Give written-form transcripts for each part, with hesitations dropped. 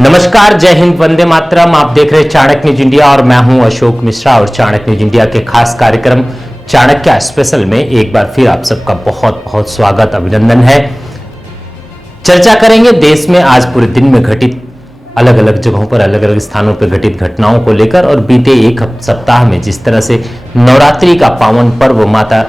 नमस्कार, जय हिंद, वंदे मातरम। आप देख रहे हैं चाणक्य न्यूज इंडिया और मैं हूं अशोक मिश्रा। और चाणक्य न्यूज इंडिया के खास कार्यक्रम चाणक्य स्पेशल में एक बार फिर आप सबका बहुत बहुत स्वागत, अभिनंदन है। चर्चा करेंगे देश में आज पूरे दिन में घटित अलग अलग जगहों पर, अलग अलग स्थानों पर घटित घटनाओं को लेकर, और बीते एक सप्ताह में जिस तरह से नवरात्रि का पावन पर्व माता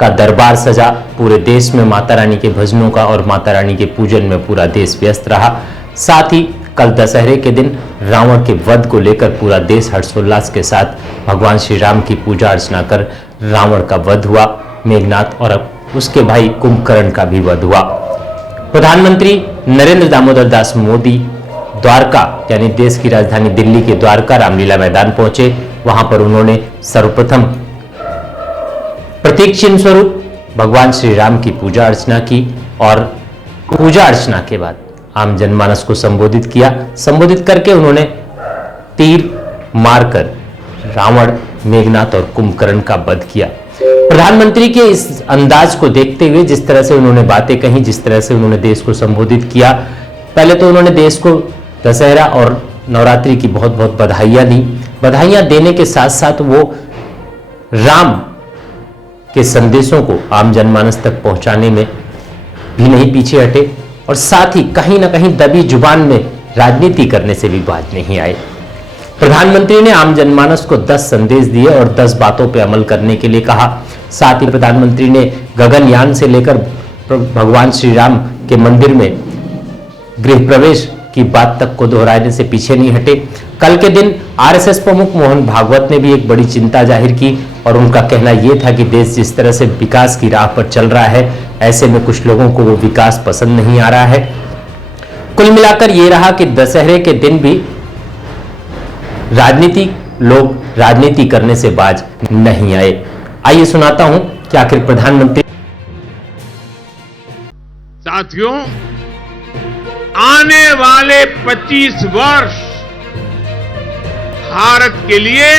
का दरबार सजा, पूरे देश में माता रानी के भजनों का और माता रानी के पूजन में पूरा देश व्यस्त रहा। साथ ही कल दशहरे के दिन रावण के वध को लेकर पूरा देश हर्षोल्लास के साथ भगवान श्री राम की पूजा अर्चना कर रावण का वध हुआ। मेघनाथ और उसके भाई कुंभकर्ण का भी वध हुआ। प्रधानमंत्री नरेंद्र दामोदर दास मोदी द्वारका यानी देश की राजधानी दिल्ली के द्वारका रामलीला मैदान पहुंचे। वहां पर उन्होंने सर्वप्रथम प्रतीक चिन्ह स्वरूप भगवान श्री राम की पूजा अर्चना की और पूजा अर्चना के बाद आम जनमानस को संबोधित किया। संबोधित करके उन्होंने तीर मारकर रावण, मेघनाथ और कुंभकर्ण का वध किया। प्रधानमंत्री के इस अंदाज को देखते हुए, जिस तरह से उन्होंने बातें कही, जिस तरह से उन्होंने देश को संबोधित किया, पहले तो उन्होंने देश को दशहरा और नवरात्रि की बहुत बहुत बधाइयां दी। बधाइयां देने के साथ साथ वो राम के संदेशों को आम जनमानस तक पहुंचाने में भी नहीं पीछे हटे और साथ ही कहीं ना कहीं दबी जुबान में राजनीति करने से भी बाज नहीं आए। प्रधानमंत्री ने आम जनमानस को 10 संदेश दिए और 10 बातों पर अमल करने के लिए कहा। साथ ही प्रधानमंत्री ने गगनयान से लेकर भगवान श्री राम के मंदिर में गृह प्रवेश की बात तक को दोहराने से पीछे नहीं हटे। कल के दिन आरएसएस प्रमुख मोहन भागवत ने भी एक बड़ी चिंता जाहिर की और उनका कहना यह था कि देश जिस तरह से विकास की राह पर चल रहा है, ऐसे में कुछ लोगों को वो विकास पसंद नहीं आ रहा है। कुल मिलाकर ये रहा कि दशहरे के दिन भी लोग राजनीति करने से बाज नहीं आए। आइए सुनाता हूं कि आखिर प्रधानमंत्री। साथियों, आने वाले 25 वर्ष भारत के लिए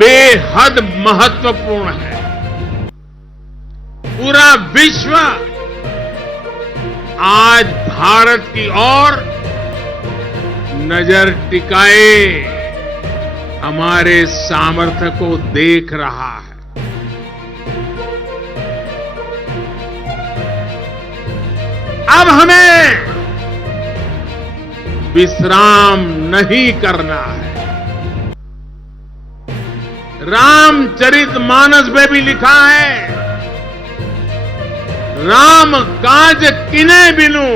बेहद महत्वपूर्ण है। पूरा विश्व आज भारत की ओर नजर टिकाए हमारे सामर्थ्य को देख रहा है। अब हमें विश्राम नहीं करना है। रामचरितमानस में भी लिखा है, राम काज किने बिनु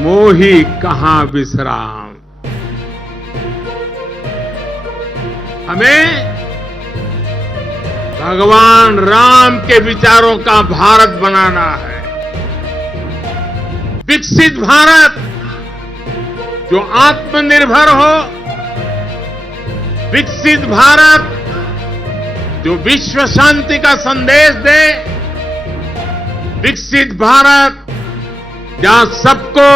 मोही कहां विश्राम। हमें भगवान राम के विचारों का भारत बनाना है। विकसित भारत जो आत्मनिर्भर हो, विकसित भारत जो विश्व शांति का संदेश दे, विकसित भारत जहां सबको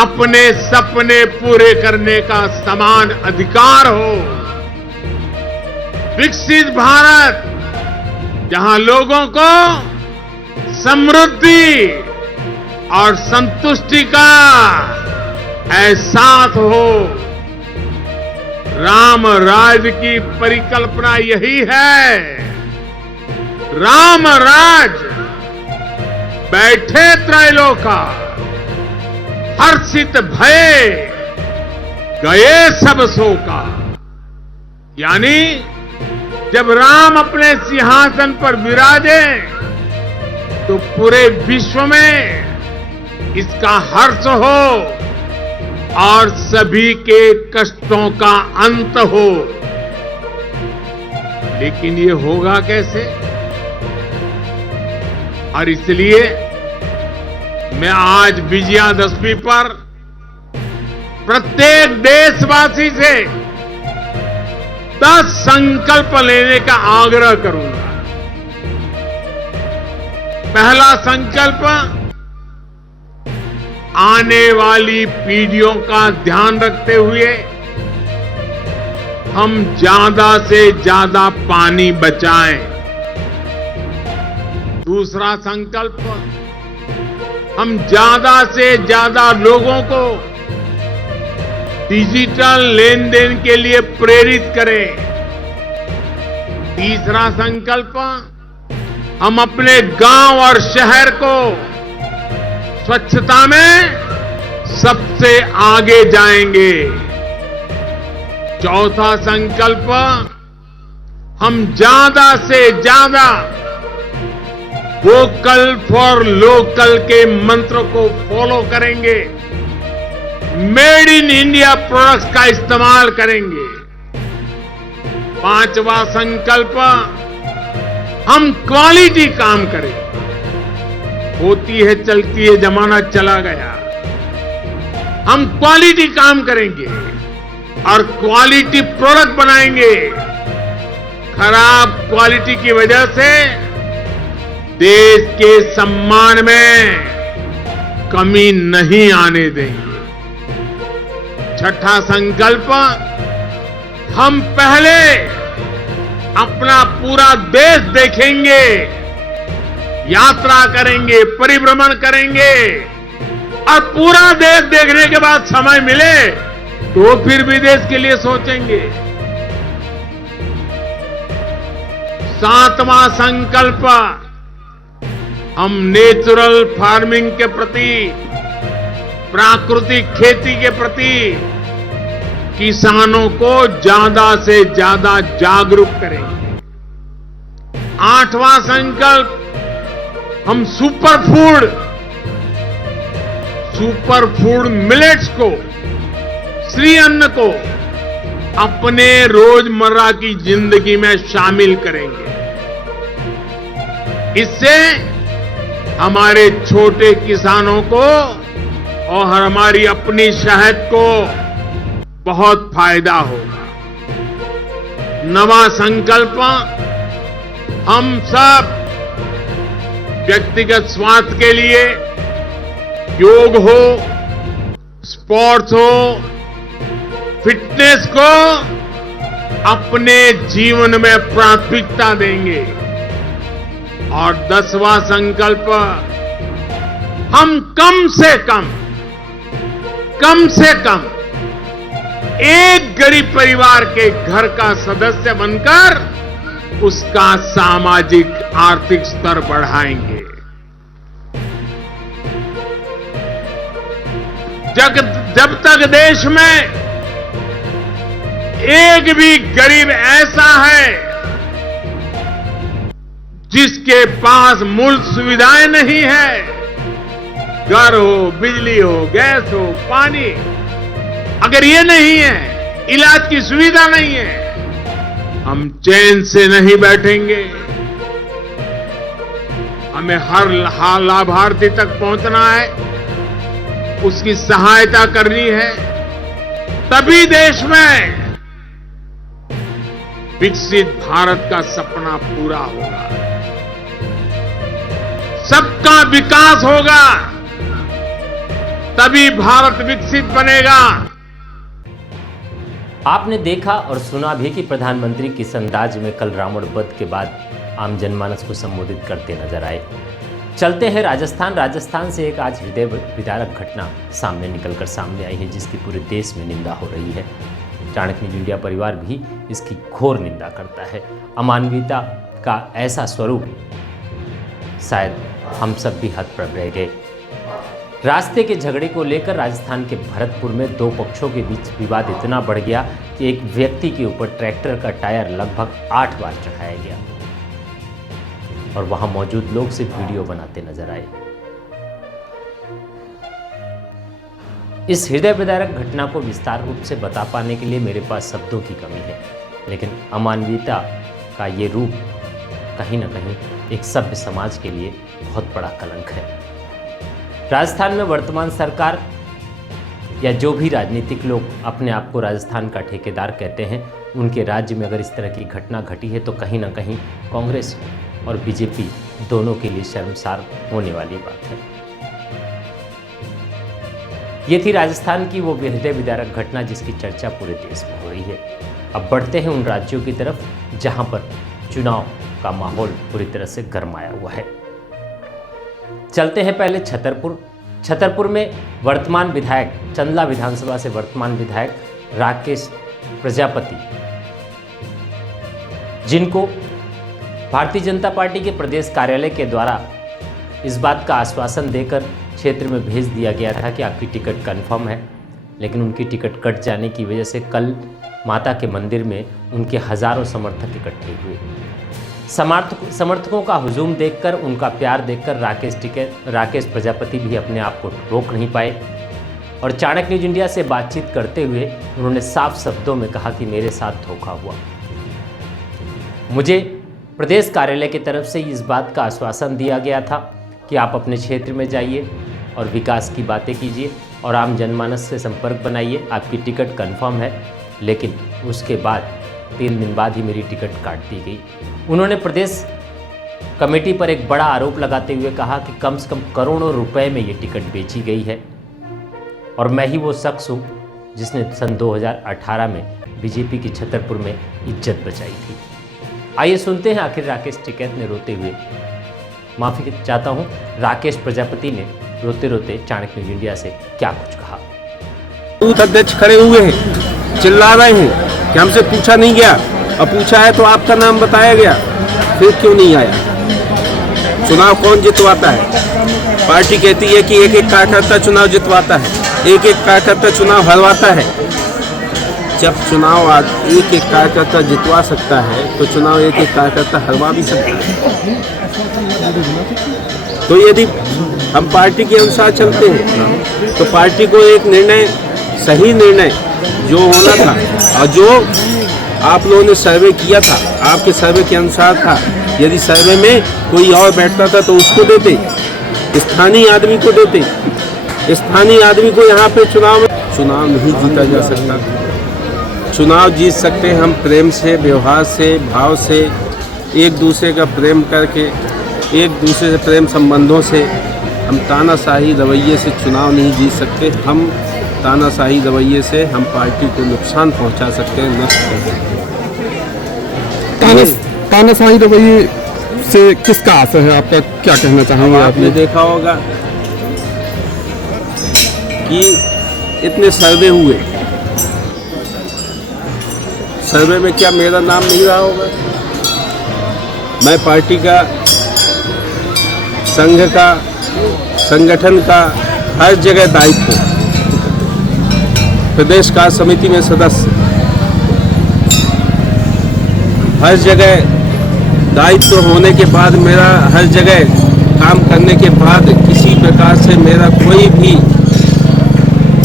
अपने सपने पूरे करने का समान अधिकार हो, विकसित भारत जहां लोगों को समृद्धि और संतुष्टि का एहसास हो। राम राज्य की परिकल्पना यही है। राम राज्य बैठे त्रैलोका, हर्षित भये गए सब शोका। यानी जब राम अपने सिंहासन पर विराजे तो पूरे विश्व में इसका हर्ष हो और सभी के कष्टों का अंत हो। लेकिन ये होगा कैसे? और इसलिए मैं आज विजयादशमी पर प्रत्येक देशवासी से 10 संकल्प लेने का आग्रह करूंगा। पहला संकल्प, आने वाली पीढ़ियों का ध्यान रखते हुए हम ज्यादा से ज्यादा पानी बचाएं। दूसरा संकल्प, हम ज्यादा से ज्यादा लोगों को डिजिटल लेन देन के लिए प्रेरित करें। तीसरा संकल्प, हम अपने गांव और शहर को स्वच्छता में सबसे आगे जाएंगे। चौथा संकल्प, हम ज्यादा से ज्यादा वोकल फॉर लोकल के मंत्र को फॉलो करेंगे। मेड इन इंडिया प्रोडक्ट्स का इस्तेमाल करेंगे। पांचवा संकल्प, हम क्वालिटी काम करें। होती है चलती है, जमाना चला गया। हम क्वालिटी काम करेंगे और क्वालिटी प्रोडक्ट बनाएंगे। खराब क्वालिटी की वजह से देश के सम्मान में कमी नहीं आने देंगे। छठा संकल्प, हम पहले अपना पूरा देश देखेंगे, यात्रा करेंगे, परिभ्रमण करेंगे और पूरा देश देखने के बाद समय मिले तो फिर विदेश के लिए सोचेंगे। सातवां संकल्प, हम नेचुरल फार्मिंग के प्रति, प्राकृतिक खेती के प्रति किसानों को ज्यादा से ज्यादा जागरूक करेंगे। आठवां संकल्प, हम सुपर फूड मिलेट्स को, श्री अन्न को अपने रोजमर्रा की जिंदगी में शामिल करेंगे। इससे हमारे छोटे किसानों को और हमारी अपनी शहद को बहुत फायदा होगा। नवा संकल्प, हम सब व्यक्तिगत स्वास्थ्य के लिए योग हो, स्पोर्ट्स हो, फिटनेस को अपने जीवन में प्राथमिकता देंगे। और 10वां संकल्प, हम कम से कम एक गरीब परिवार के घर का सदस्य बनकर उसका सामाजिक आर्थिक स्तर बढ़ाएंगे। जब तक देश में एक भी गरीब ऐसा है जिसके पास मूल सुविधाएं नहीं है, घर हो, बिजली हो, गैस हो, पानी, अगर ये नहीं है, इलाज की सुविधा नहीं है, हम चैन से नहीं बैठेंगे। हमें हर लाभार्थी तक पहुंचना है, उसकी सहायता करनी है, तभी देश में विकसित भारत का सपना पूरा होगा, सबका विकास होगा, तभी भारत विकसित बनेगा। आपने देखा और सुना भी कि प्रधानमंत्री किस अंदाज में कल रावण वध के बाद आम जनमानस को संबोधित करते नजर आए। चलते हैं राजस्थान से एक आज हृदय विदारक घटना निकलकर सामने आई है, जिसकी पूरे देश में निंदा हो रही है। चाणक्य न्यूज इंडिया परिवार भी इसकी घोर निंदा करता है। अमानवीयता का ऐसा स्वरूप शायद हम सब भी हतप्रभ रह गए। रास्ते के झगड़े को लेकर राजस्थान के भरतपुर में दो पक्षों के बीच विवाद इतना बढ़ गया कि एक व्यक्ति के ऊपर ट्रैक्टर का टायर लगभग 8 बार चढ़ाया गया और वहां मौजूद लोग सिर्फ वीडियो बनाते नजर आए। इस हृदय विदारक घटना को विस्तार रूप से बता पाने के लिए मेरे पास शब्दों की कमी है, लेकिन अमानवीयता का ये रूप कहीं ना कहीं एक सभ्य समाज के लिए बहुत बड़ा कलंक है। राजस्थान में वर्तमान सरकार या जो भी राजनीतिक लोग अपने आप को राजस्थान का ठेकेदार कहते हैं, उनके राज्य में अगर इस तरह की घटना घटी है तो कहीं ना कहीं कांग्रेस और बीजेपी दोनों के लिए शर्मसार होने वाली बात है। ये थी राजस्थान की वो हृदय विदारक घटना जिसकी चर्चा पूरे देश में हो रही है। अब बढ़ते हैं उन राज्यों की तरफ जहां पर चुनाव का माहौल पूरी तरह से गरमाया हुआ है। चलते हैं पहले छतरपुर में वर्तमान विधायक, चंदला विधानसभा से वर्तमान विधायक राकेश प्रजापति, जिनको भारतीय जनता पार्टी के प्रदेश कार्यालय के द्वारा इस बात का आश्वासन देकर क्षेत्र में भेज दिया गया था कि आपकी टिकट कंफर्म है, लेकिन उनकी टिकट कट जाने की वजह से कल माता के मंदिर में उनके हजारों समर्थक इकट्ठे हुए। समर्थकों का हुजूम देखकर, उनका प्यार देखकर राकेश प्रजापति भी अपने आप को रोक नहीं पाए और चाणक्य न्यूज इंडिया से बातचीत करते हुए उन्होंने साफ शब्दों में कहा कि मेरे साथ धोखा हुआ। मुझे प्रदेश कार्यालय की तरफ से इस बात का आश्वासन दिया गया था कि आप अपने क्षेत्र में जाइए और विकास की बातें कीजिए और आम जनमानस से संपर्क बनाइए, आपकी टिकट कंफर्म है। लेकिन उसके बाद 3 दिन बाद ही मेरी टिकट काट दी गई। उन्होंने प्रदेश कमेटी पर एक बड़ा आरोप लगाते हुए कहा कि कम से कम करोड़ों रुपए में ये टिकट बेची गई है और मैं ही वो शख्स हूँ जिसने सन 2018 में बीजेपी की छतरपुर में इज्जत बचाई थी। आइए सुनते हैं आखिर राकेश टिकैत ने रोते हुए, माफ़ी चाहता हूँ, राकेश प्रजापति ने रोते रोते चाणक्य न्यूज इंडिया से क्या कुछ कहा। बूथ अध्यक्ष खड़े हुए हैं, चिल्ला रहे हैं कि हमसे पूछा नहीं गया, और पूछा है तो आपका नाम बताया गया, फिर क्यों नहीं आया? चुनाव कौन जितवाता है? पार्टी कहती है कि एक एक कार्यकर्ता चुनाव जितवाता है, एक एक कार्यकर्ता चुनाव हरवाता है। जब चुनाव एक एक कार्यकर्ता जितवा सकता है तो चुनाव एक एक कार्यकर्ता हरवा भी सकता है। तो यदि हम पार्टी के अनुसार चलते हैं तो पार्टी को एक निर्णय, सही निर्णय जो होना था और जो आप लोगों ने सर्वे किया था, आपके सर्वे के अनुसार था, यदि सर्वे में कोई और बैठता था तो उसको देते, स्थानीय आदमी को देते। स्थानीय आदमी को यहाँ पे चुनाव नहीं जीता जा सकता। चुनाव जीत सकते हैं हम प्रेम से, व्यवहार से, भाव से, एक दूसरे का प्रेम करके, एक दूसरे से प्रेम संबंधों से। हम तानाशाही रवैये से चुनाव नहीं जीत सकते। हम तानाशाही रवैये से हम पार्टी को नुकसान पहुंचा सकते हैं, नष्ट कर सकते हैं। तानाशाही रवैये से किसका असर है आपका, क्या कहना चाहेंगे? आपने देखा होगा कि इतने सर्वे हुए, सर्वे में क्या मेरा नाम नहीं रहा होगा? मैं पार्टी का, संघ का, संगठन का हर जगह दायित्व, प्रदेश कार्य समिति में सदस्य, हर जगह दायित्व होने के बाद, मेरा हर जगह काम करने के बाद किसी प्रकार से मेरा कोई भी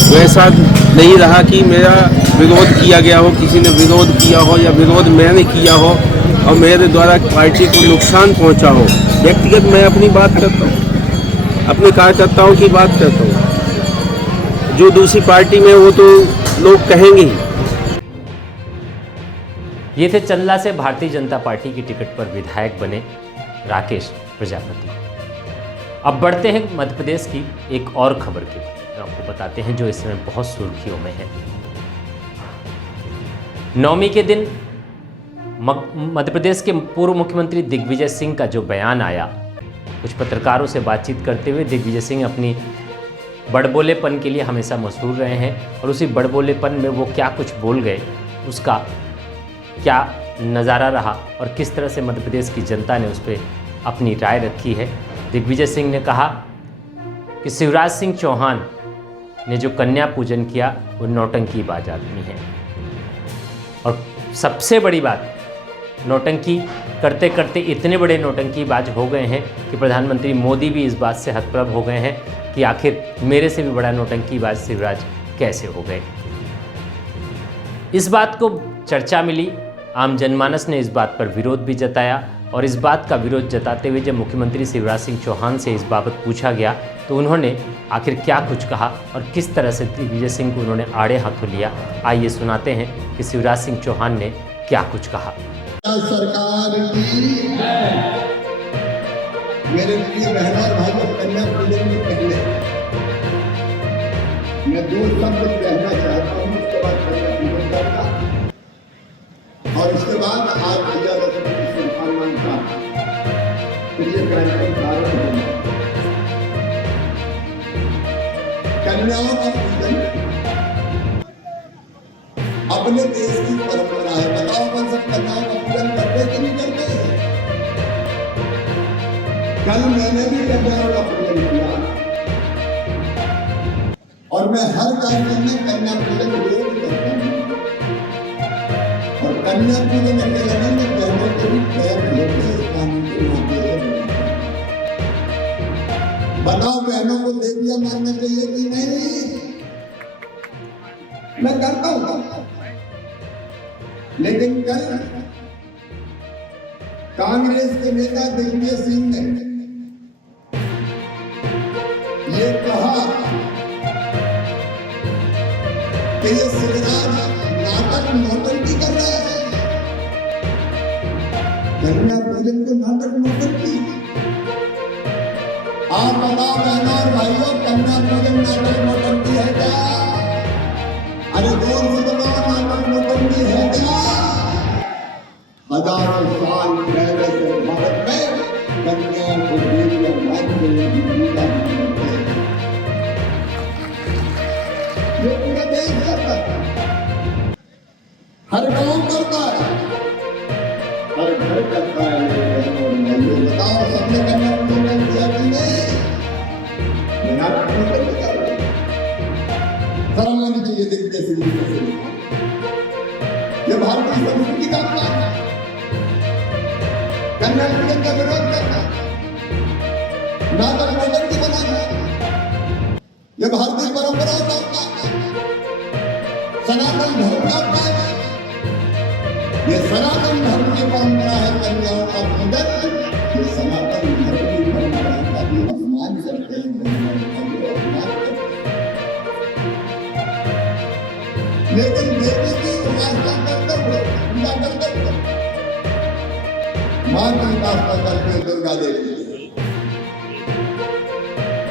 वैसा नहीं रहा कि मेरा विरोध किया गया हो, किसी ने विरोध किया हो या विरोध मैंने किया हो और मेरे द्वारा पार्टी को नुकसान पहुंचा हो। व्यक्तिगत मैं अपनी बात करता हूं, अपने कार्यकर्ताओं की बात करता हूं। जो दूसरी पार्टी में वो तो लोग कहेंगे ही। ये थे चंदला से भारतीय जनता पार्टी की टिकट पर विधायक बने राकेश प्रजापति। अब बढ़ते हैं मध्य प्रदेश की एक और खबर की, आपको बताते हैं जो इस समय बहुत सुर्खियों में है। नवमी के दिन मध्य प्रदेश के पूर्व मुख्यमंत्री दिग्विजय सिंह का जो बयान आया, कुछ पत्रकारों से बातचीत करते हुए दिग्विजय सिंह अपनी बड़बोलेपन के लिए हमेशा मशहूर रहे हैं और उसी बड़बोलेपन में वो क्या कुछ बोल गए, उसका क्या नज़ारा रहा और किस तरह से मध्य प्रदेश की जनता ने उस पर अपनी राय रखी है। दिग्विजय सिंह ने कहा कि शिवराज सिंह चौहान ने जो कन्या पूजन किया वो नौटंकीबाज आदमी है। और सबसे बड़ी बात, नौटंकी करते करते इतने बड़े नौटंकीबाज हो गए हैं कि प्रधानमंत्री मोदी भी इस बात से हतप्रभ हो गए हैं कि आखिर मेरे से भी बड़ा नौटंकीबाज शिवराज कैसे हो गए। इस बात को चर्चा मिली, आम जनमानस ने इस बात पर विरोध भी जताया और इस बात का विरोध जताते हुए जब मुख्यमंत्री शिवराज सिंह चौहान से इस बाबत पूछा गया तो उन्होंने आखिर क्या कुछ कहा और किस तरह से दिग्विजय सिंह को उन्होंने आड़े हाथों लिया। आइए सुनाते हैं कि शिवराज सिंह चौहान ने क्या कुछ कहा। सरकार की मेरे प्रिय बहनों और भाइयों, कन्या पूजन के पहले मैं 2 शब्द कहना चाहता हूँ, उसके बाद कन्या पूजन करना और उसके बाद आज विजयादशमी की शुभकामनाएं का मुझे कार्यक्रम प्रारंभ होना। कन्याओं का पूजन अपने देश की परंपरा है। बताओ अपन सब कन्याओं का पूजन करते कि नहीं करते? कल मैंने भी कन्याओं का पूजन किया और मैं हर कार्यक्रम में कन्या पूजन जरूर करता हूँ। और कन्या पूजन अकेला नहीं, मैं बहनों को भी पैर धोते पानी के नाते से बताओ बहनों को देवियां मानना चाहिए कि नहीं? मैं करता हूं। लेकिन कल कांग्रेस के नेता दिग्विजय सिंह ने ये कहा कि ये शिवराज नाटक नौटंकी कर रहा है। कन्या पूजन को नाटक नौटंकी। आप बताओ बहनों और भाइयों, कन्या पूजन नाटक नौटंकी है क्या? अरे जोर से बताओ, नाटक नौटंकी है क्या? हजारों साल पहले से भारत में कन्याओं को देवियां मानते हुए पूजा करते हैं। ये पूरा देश करता है, हर गांव करता है, हर घर करता है। बताओ सबने कन्या पूजन किया कि नहीं? नाटक नौटंकी कर रहे हैं। शर्म आनी चाहिए दिग्विजय सिंह जी। ये भारतीय संस्कृति का अपमान है। कन्या पूजन का विरोध करना, नाटक नौटंकी बनाना, ये भारतीय परंपराओं का अपमान है, सनातन धर्म का अपमान है। ये सनातन धर्म की परंपरा है कन्याओं का पूजन। ये सनातन धर्म की परंपरा का भी अपमान करते हैं, लेकिन देवी की उपासना करते हुए, पूजा करते हुए, मां की उपासना करते हुए दुर्गा देवी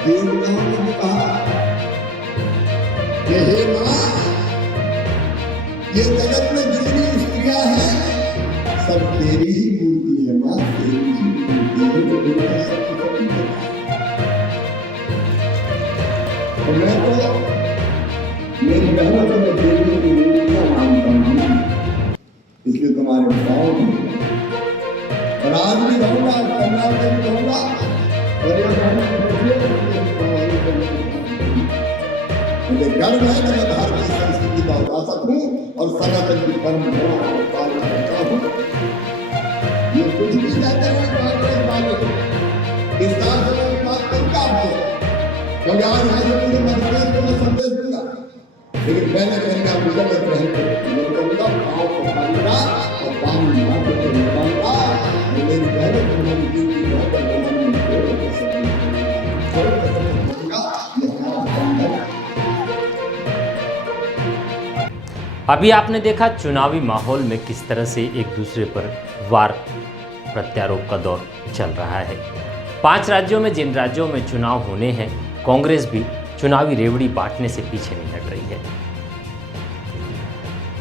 देवताओं ने भी कहा कि हे मां, ये जगत में जितनी स्त्रियां हैं सब तेरी ही मूर्ति है। मां तेरी ही मूर्ति है, वो दुर्गा सबकी है। तो मैं तो मेरी बहनों को मैं देवी की मूर्तियां मानता हूं, इसलिए तुम्हारे गाँव में और आज भी रहूंगा, कन्याओं में भी रहूंगा। और मुझे गर्व है कि मैं भारतीय संस्कृति का उपासक हूँ और सनातन की परंपरा का पालन करता हूँ। ये कुछ भी कहते हैं कांग्रेस वाले, इस साल से मैं बात करता हूँ क्योंकि आज है जो पूरे मध्य प्रदेश को मैं संदेश दूंगा। लेकिन पहले कन्या पूजन में बहन को करूंगा, गाँव को खाऊंगा और पानी माँ को लगाऊंगा। मेरी बहनों को मेरी दीदी की बेहतर बनाने में अभी आपने देखा चुनावी माहौल में किस तरह से एक दूसरे पर वार प्रत्यारोप का दौर चल रहा है। 5 राज्यों में, जिन राज्यों में चुनाव होने हैं, कांग्रेस भी चुनावी रेवड़ी बांटने से पीछे नहीं हट रही है।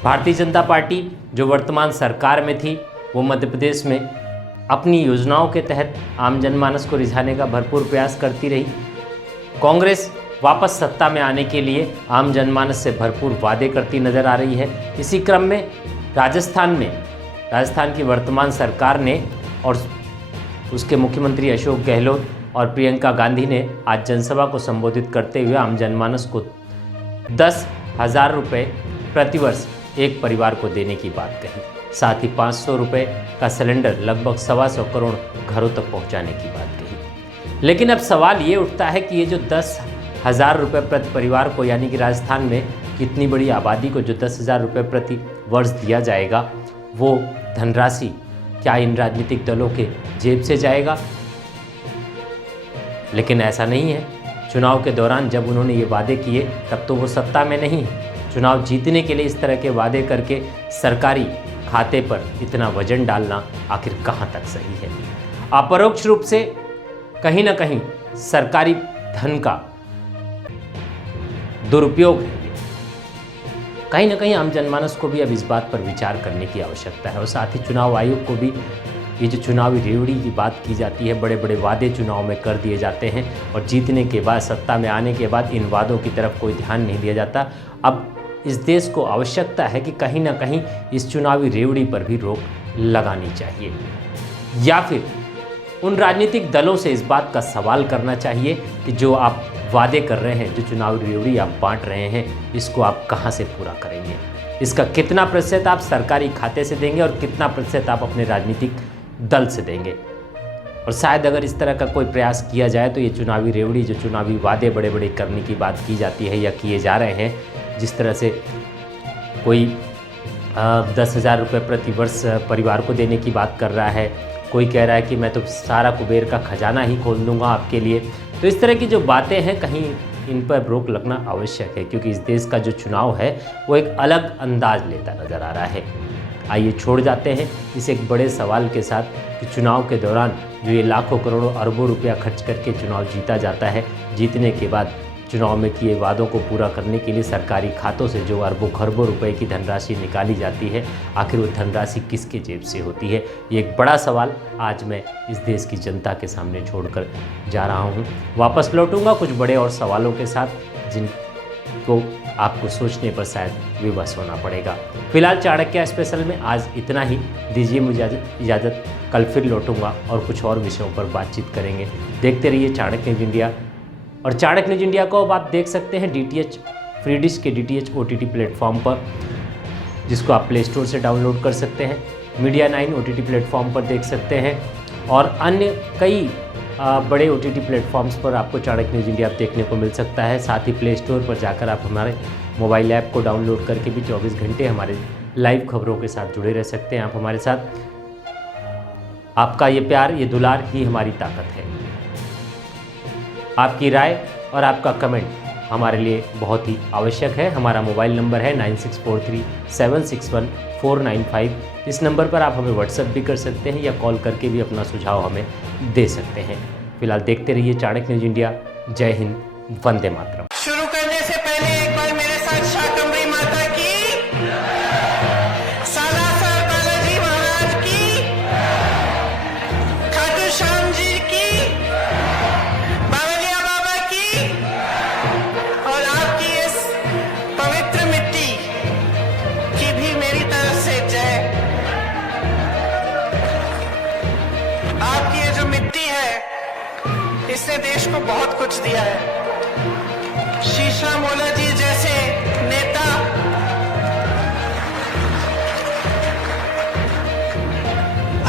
भारतीय जनता पार्टी जो वर्तमान सरकार में थी, वो मध्य प्रदेश में अपनी योजनाओं के तहत आम जनमानस को रिझाने का भरपूर प्रयास करती रही। कांग्रेस वापस सत्ता में आने के लिए आम जनमानस से भरपूर वादे करती नजर आ रही है। इसी क्रम में राजस्थान की वर्तमान सरकार ने और उसके मुख्यमंत्री अशोक गहलोत और प्रियंका गांधी ने आज जनसभा को संबोधित करते हुए आम जनमानस को 10,000 रुपये प्रतिवर्ष एक परिवार को देने की बात कही। साथ ही 500 रुपये का सिलेंडर लगभग 125 करोड़ घरों तक पहुंचाने की बात कही। लेकिन अब सवाल ये उठता है कि ये जो 10,000 रुपये प्रति परिवार को, यानी कि राजस्थान में कितनी बड़ी आबादी को जो 10,000 रुपये प्रति वर्ष दिया जाएगा, वो धनराशि क्या इन राजनीतिक दलों के जेब से जाएगा? लेकिन ऐसा नहीं है। चुनाव के दौरान जब उन्होंने ये वादे किए तब तो वो सत्ता में नहीं है। चुनाव जीतने के लिए इस तरह के वादे करके सरकारी खाते पर इतना वजन डालना आखिर कहाँ तक सही है? अपरोक्ष रूप से कहीं ना कहीं सरकारी धन का दुरुपयोग है। कहीं ना कहीं आम जनमानस को भी अब इस बात पर विचार करने की आवश्यकता है और साथ ही चुनाव आयोग को भी ये जो चुनावी रेवड़ी की बात की जाती है, बड़े बड़े वादे चुनाव में कर दिए जाते हैं और जीतने के बाद, सत्ता में आने के बाद इन वादों की तरफ कोई ध्यान नहीं दिया जाता। अब इस देश को आवश्यकता है कि कहीं ना कहीं इस चुनावी रेवड़ी पर भी रोक लगानी चाहिए, या फिर उन राजनीतिक दलों से इस बात का सवाल करना चाहिए कि जो आप वादे कर रहे हैं, जो चुनावी रेवड़ी आप बांट रहे हैं, इसको आप कहां से पूरा करेंगे, इसका कितना प्रतिशत आप सरकारी खाते से देंगे और कितना प्रतिशत आप अपने राजनीतिक दल से देंगे। और शायद अगर इस तरह का कोई प्रयास किया जाए तो ये चुनावी रेवड़ी, जो चुनावी वादे बड़े बड़े करने की बात की जाती है या किए जा रहे हैं, जिस तरह से कोई 10,000 रुपये प्रति वर्ष परिवार को देने की बात कर रहा है, कोई कह रहा है कि मैं तो सारा कुबेर का खजाना ही खोल दूंगा आपके लिए। तो इस तरह की जो बातें हैं, कहीं इन पर रोक लगना आवश्यक है, क्योंकि इस देश का जो चुनाव है वो एक अलग अंदाज लेता नज़र आ रहा है। आइए छोड़ जाते हैं इस एक बड़े सवाल के साथ कि चुनाव के दौरान जो ये लाखों करोड़ों अरबों रुपया खर्च करके चुनाव जीता जाता है, जीतने के बाद चुनाव में किए वादों को पूरा करने के लिए सरकारी खातों से जो अरबों खरबों रुपए की धनराशि निकाली जाती है, आखिर वो धनराशि किसके जेब से होती है, ये एक बड़ा सवाल आज मैं इस देश की जनता के सामने छोड़कर जा रहा हूँ। वापस लौटूंगा कुछ बड़े और सवालों के साथ, जिनको आपको सोचने पर शायद विवश होना पड़ेगा। फिलहाल चाणक्य स्पेशल में आज इतना ही। दीजिए मुझे इजाज़त, कल फिर लौटूंगा और कुछ और विषयों पर बातचीत करेंगे। देखते रहिए चाणक्य न्यूज इंडिया। और चाणक्य न्यूज इंडिया को अब आप देख सकते हैं DTH फ्री डिश के DTH OTT प्लेटफॉर्म पर, जिसको आप प्ले स्टोर से डाउनलोड कर सकते हैं। मीडिया 9 OTT प्लेटफॉर्म पर देख सकते हैं और अन्य कई बड़े OTT प्लेटफॉर्म्स पर आपको चाणक्य न्यूज इंडिया देखने को मिल सकता है। साथ ही प्ले स्टोर पर जाकर आप हमारे मोबाइल ऐप को डाउनलोड करके भी 24 घंटे हमारे लाइव खबरों के साथ जुड़े रह सकते हैं। आप हमारे साथ, आपका ये प्यार, ये दुलार ही हमारी ताकत है। आपकी राय और आपका कमेंट हमारे लिए बहुत ही आवश्यक है। हमारा मोबाइल नंबर है 9643761495। इस नंबर पर आप हमें व्हाट्सएप भी कर सकते हैं या कॉल करके भी अपना सुझाव हमें दे सकते हैं। फिलहाल देखते रहिए चाणक्य न्यूज इंडिया। जय हिंद, वंदे मातरम। शुरू करने से पहले एक बार मेरे साथ शाकंभरी माता की, सालासर बालाजी महाराज की, खाटू श्याम जी की, बावलिया बाबा की और आपकी इस पवित्र मिट्टी की भी मेरी तरफ से जय। आपकी ये जो मिट्टी है, इसने देश को बहुत कुछ दिया है। शीशा मोला जी जैसे नेता,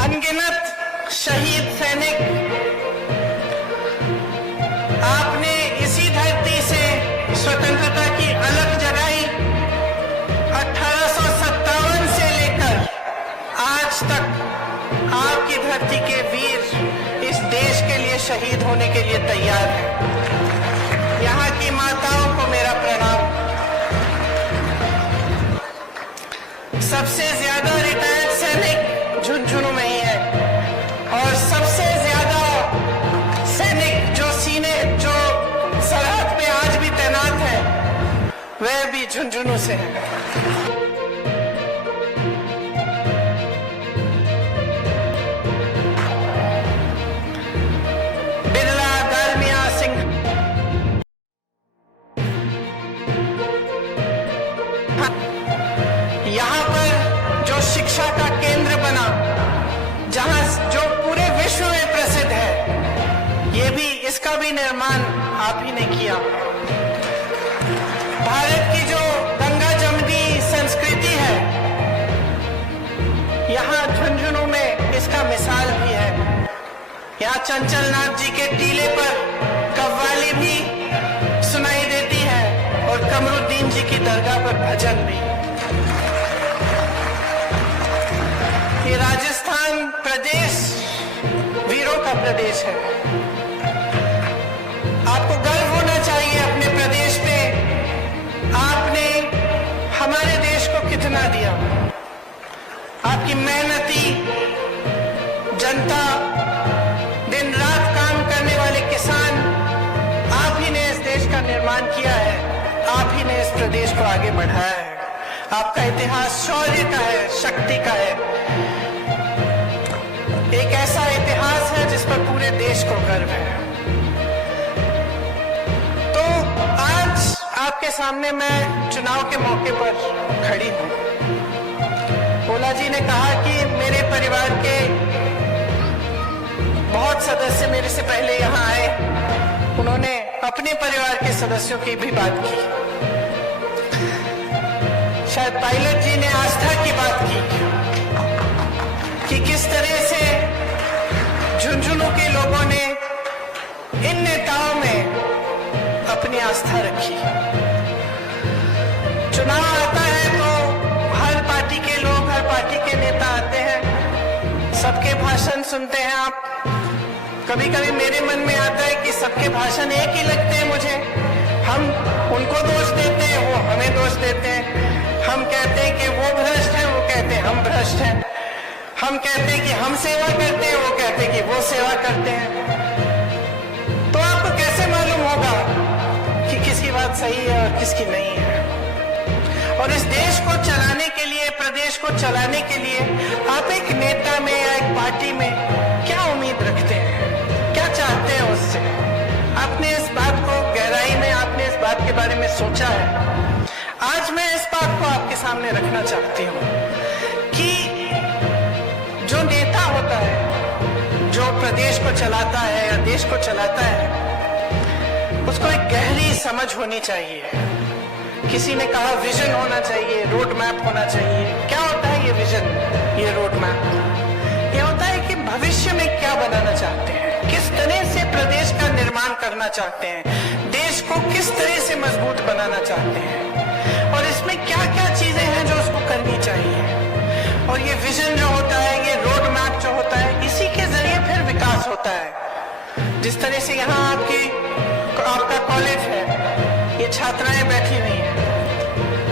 अनगिनत शहीद सैनिक, आपने इसी धरती से स्वतंत्रता की अलग जगाई। 1857 से लेकर आज तक आपकी धरती के वीर इस देश के लिए शहीद होने के लिए तैयार हैं। यहाँ की माताओं को मेरा प्रणाम। सबसे ज्यादा रिटायर्ड सैनिक झुंझुनू में ही है और सबसे ज्यादा सैनिक जो सरहद पे आज भी तैनात है, वह भी झुंझुनू से है। बिरला, दालमिया, सिंह, यहाँ पर जो शिक्षा का केंद्र बना, जहाँ जो पूरे विश्व में प्रसिद्ध है, ये भी, इसका भी निर्माण आप ही ने किया। भारत की जो गंगा जमुनी संस्कृति है, यहाँ झुंझुनू में इसका मिसाल भी है। यहाँ चंचल नाथ जी के टीले पर कव्वाली भी सुनाई देती है और कमरुद्दीन जी की दरगाह पर भजन भी। ये राजस्थान प्रदेश वीरों का प्रदेश है। आपको गर्व होना चाहिए अपने प्रदेश पे। आपने हमारे देश को कितना दिया। आपकी मेहनती जनता, दिन रात काम करने वाले किसान, आप ही ने इस देश का निर्माण किया है। आप ही ने इस प्रदेश को आगे बढ़ाया है। आपका इतिहास शौर्य का है, शक्ति का है। एक ऐसा इतिहास है जिस पर पूरे देश को गर्व है। तो आज आपके सामने मैं चुनाव के मौके पर खड़ी हूं। भोला जी ने कहा कि मेरे परिवार के बहुत सदस्य मेरे से पहले यहाँ आए, उन्होंने अपने परिवार के सदस्यों की भी बात की। शायद पायलट जी ने आस्था की बात की कि किस तरह से झुंझुनू के लोगों ने इन नेताओं में अपनी आस्था रखी। चुनाव आता है तो हर पार्टी के लोग, हर पार्टी के नेता आते हैं, सबके भाषण सुनते हैं आप। कभी कभी मेरे मन में आता है कि सबके भाषण एक ही लगते हैं मुझे। हम उनको दोष देते हैं, वो हमें दोष देते हैं। हम कहते हैं कि वो भ्रष्ट है, वो कहते हैं हम भ्रष्ट हैं। हम कहते हैं कि हम सेवा करते हैं, वो कहते हैं कि वो सेवा करते हैं। तो आपको कैसे मालूम होगा कि किसकी बात सही है और किसकी नहीं है? और इस देश को चलाने के लिए, प्रदेश को चलाने के लिए आप एक नेता में या एक पार्टी में क्या उम्मीद रखते हैं, क्या चाहते हैं उससे? आपने इस बात को गहराई में, आपने इस बात के बारे में सोचा है? आज मैं इस बात को आपके सामने रखना चाहती हूँ कि जो नेता होता है, जो प्रदेश को चलाता है या देश को चलाता है, उसको एक गहरी समझ होनी चाहिए। किसी ने कहा विजन होना चाहिए, रोड मैप होना चाहिए। क्या होता है ये विजन, ये रोड मैप? ये होता है कि भविष्य में क्या बनाना चाहते हैं, किस तरह से प्रदेश का निर्माण करना चाहते हैं, देश को किस तरह से मजबूत बनाना चाहते हैं, और इसमें क्या क्या चीजें हैं जो उसको करनी चाहिए। और ये विजन जो होता है, ये रोड मैप जो होता है, इसी के जरिए फिर विकास होता है। जिस तरह से यहाँ आपका कॉलेज है, ये छात्राएं बैठी हुई हैं,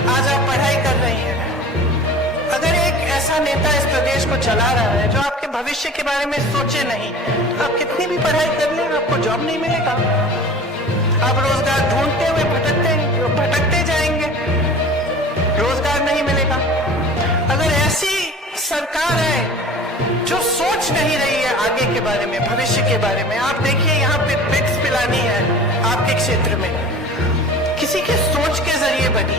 आज आप पढ़ाई कर रही हैं। अगर एक ऐसा नेता इस प्रदेश को चला रहा है जो आपके भविष्य के बारे में सोचे नहीं, तो आप कितनी भी पढ़ाई कर लें, आपको जॉब नहीं मिलेगा। आप रोजगार ढूंढते हुए भटकते जाएंगे, रोजगार नहीं मिलेगा। अगर ऐसी सरकार है जो सोच नहीं रही है आगे के बारे में, भविष्य के बारे में, आप देखिए यहाँ पे ब्रिक्स पिलानी है आपके क्षेत्र में, किसी के सोच के जरिए बनी।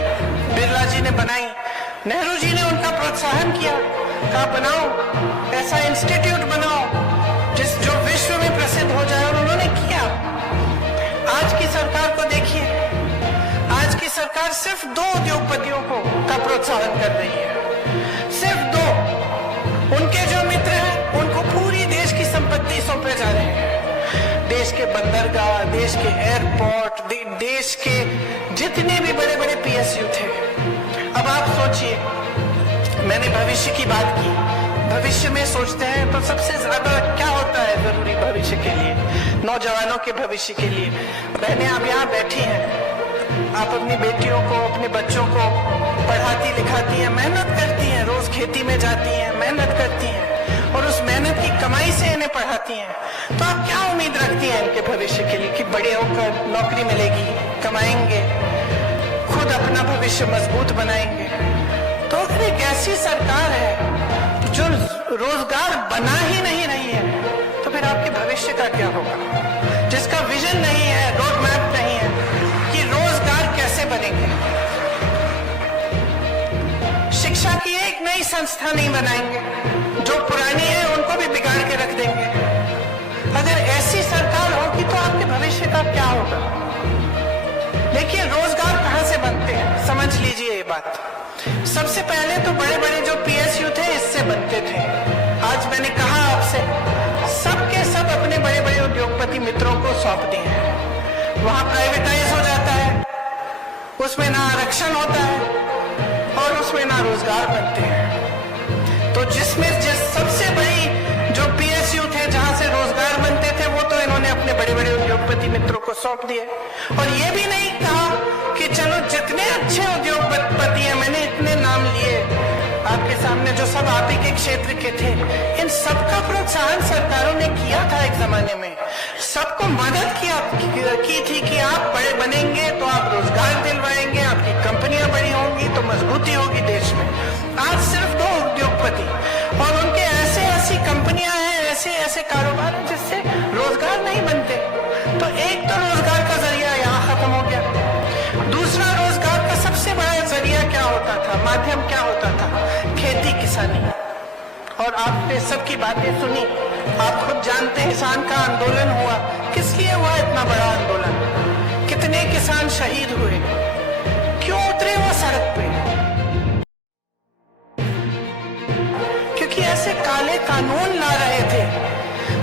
बिरला जी ने बनाई, नेहरू जी ने उनका प्रोत्साहन किया, कहा बनाओ, ऐसा इंस्टीट्यूट बनाओ जो विश्व में प्रसिद्ध हो जाए, और उन्होंने किया। आज की सरकार को देखिए, आज की सरकार सिर्फ 2 उद्योगपतियों का प्रोत्साहन कर रही है, सिर्फ 2। उनके जो मित्र हैं उनको पूरी देश की संपत्ति सौंपे जा रहे हैं। देश के बंदरगाह, देश के एयरपोर्ट, देश के जितने भी बड़े बड़े PSU थे। अब आप सोचिए, मैंने भविष्य की बात की। भविष्य में सोचते हैं तो सबसे ज्यादा क्या होता है जरूरी भविष्य के लिए, नौजवानों के भविष्य के लिए? बहनें आप यहाँ बैठी हैं, आप अपनी बेटियों को, अपने बच्चों को पढ़ाती लिखाती हैं, मेहनत करती हैं, रोज खेती में जाती हैं, मेहनत करती हैं, और उस मेहनत की कमाई से इन्हें पढ़ाती हैं। तो आप क्या उम्मीद रखती हैं इनके भविष्य के लिए कि बड़े होकर नौकरी मिलेगी, कमाएंगे, खुद अपना भविष्य मजबूत बनाएंगे? तो अगर एक ऐसी सरकार है जो रोजगार बना ही नहीं रही है, तो फिर आपके भविष्य का क्या होगा? जिसका विजन नहीं है, रोड मैप नहीं है कि रोजगार कैसे बनेंगे, शिक्षा की एक नई संस्था नहीं बनाएंगे, जो पुरानी है उनको भी बिगाड़ के रख देंगे। अगर ऐसी सरकार होगी तो आपके भविष्य का क्या होगा? देखिए, रोजगार कहां से बनते हैं, समझ लीजिए ये बात। सबसे पहले तो बड़े बड़े जो PSU थे इससे बनते थे। आज मैंने कहा आपसे, सबके सब अपने बड़े बड़े उद्योगपति मित्रों को सौंप दिए हैं। वहां प्राइवेटाइज हो जाता है, उसमें ना आरक्षण होता है और उसमें ना रोजगार बनते हैं। तो जिसमें सबसे बड़ी जो PSU थे जहां से रोजगार बनते थे, वो तो इन्होंने अपने बड़े बड़े उद्योगपति मित्रों को सौंप दिए। और ये भी नहीं कहा कि चलो जितने अच्छे उद्योगपति हैं, मैंने इतने नाम लिए आपके सामने जो सब आप ही के क्षेत्र के थे, इन सबका प्रोत्साहन सरकारों ने किया था एक जमाने में, सबको मदद की थी कि आप बड़े बनेंगे तो आप रोजगार दिलवाएंगे, आपकी कंपनियां बड़ी होंगी तो मजबूती होगी देश में। आज सिर्फ 2 उद्योगपति और उनके ऐसी कंपनियां हैं, ऐसे ऐसे कारोबार हैं जिससे रोजगार नहीं बनते। तो एक तो रोजगार का जरिया यहाँ खत्म हो गया। दूसरा, रोजगार का सबसे बड़ा जरिया क्या होता था, माध्यम क्या होता था? खेती किसानी। और आपने सबकी बातें सुनी, आप खुद जानते हैं किसान का आंदोलन हुआ, किस लिए हुआ इतना बड़ा आंदोलन? कितने किसान शहीद हुए? क्यों उतरे वो सड़क पे? क्योंकि ऐसे काले कानून ला रहे थे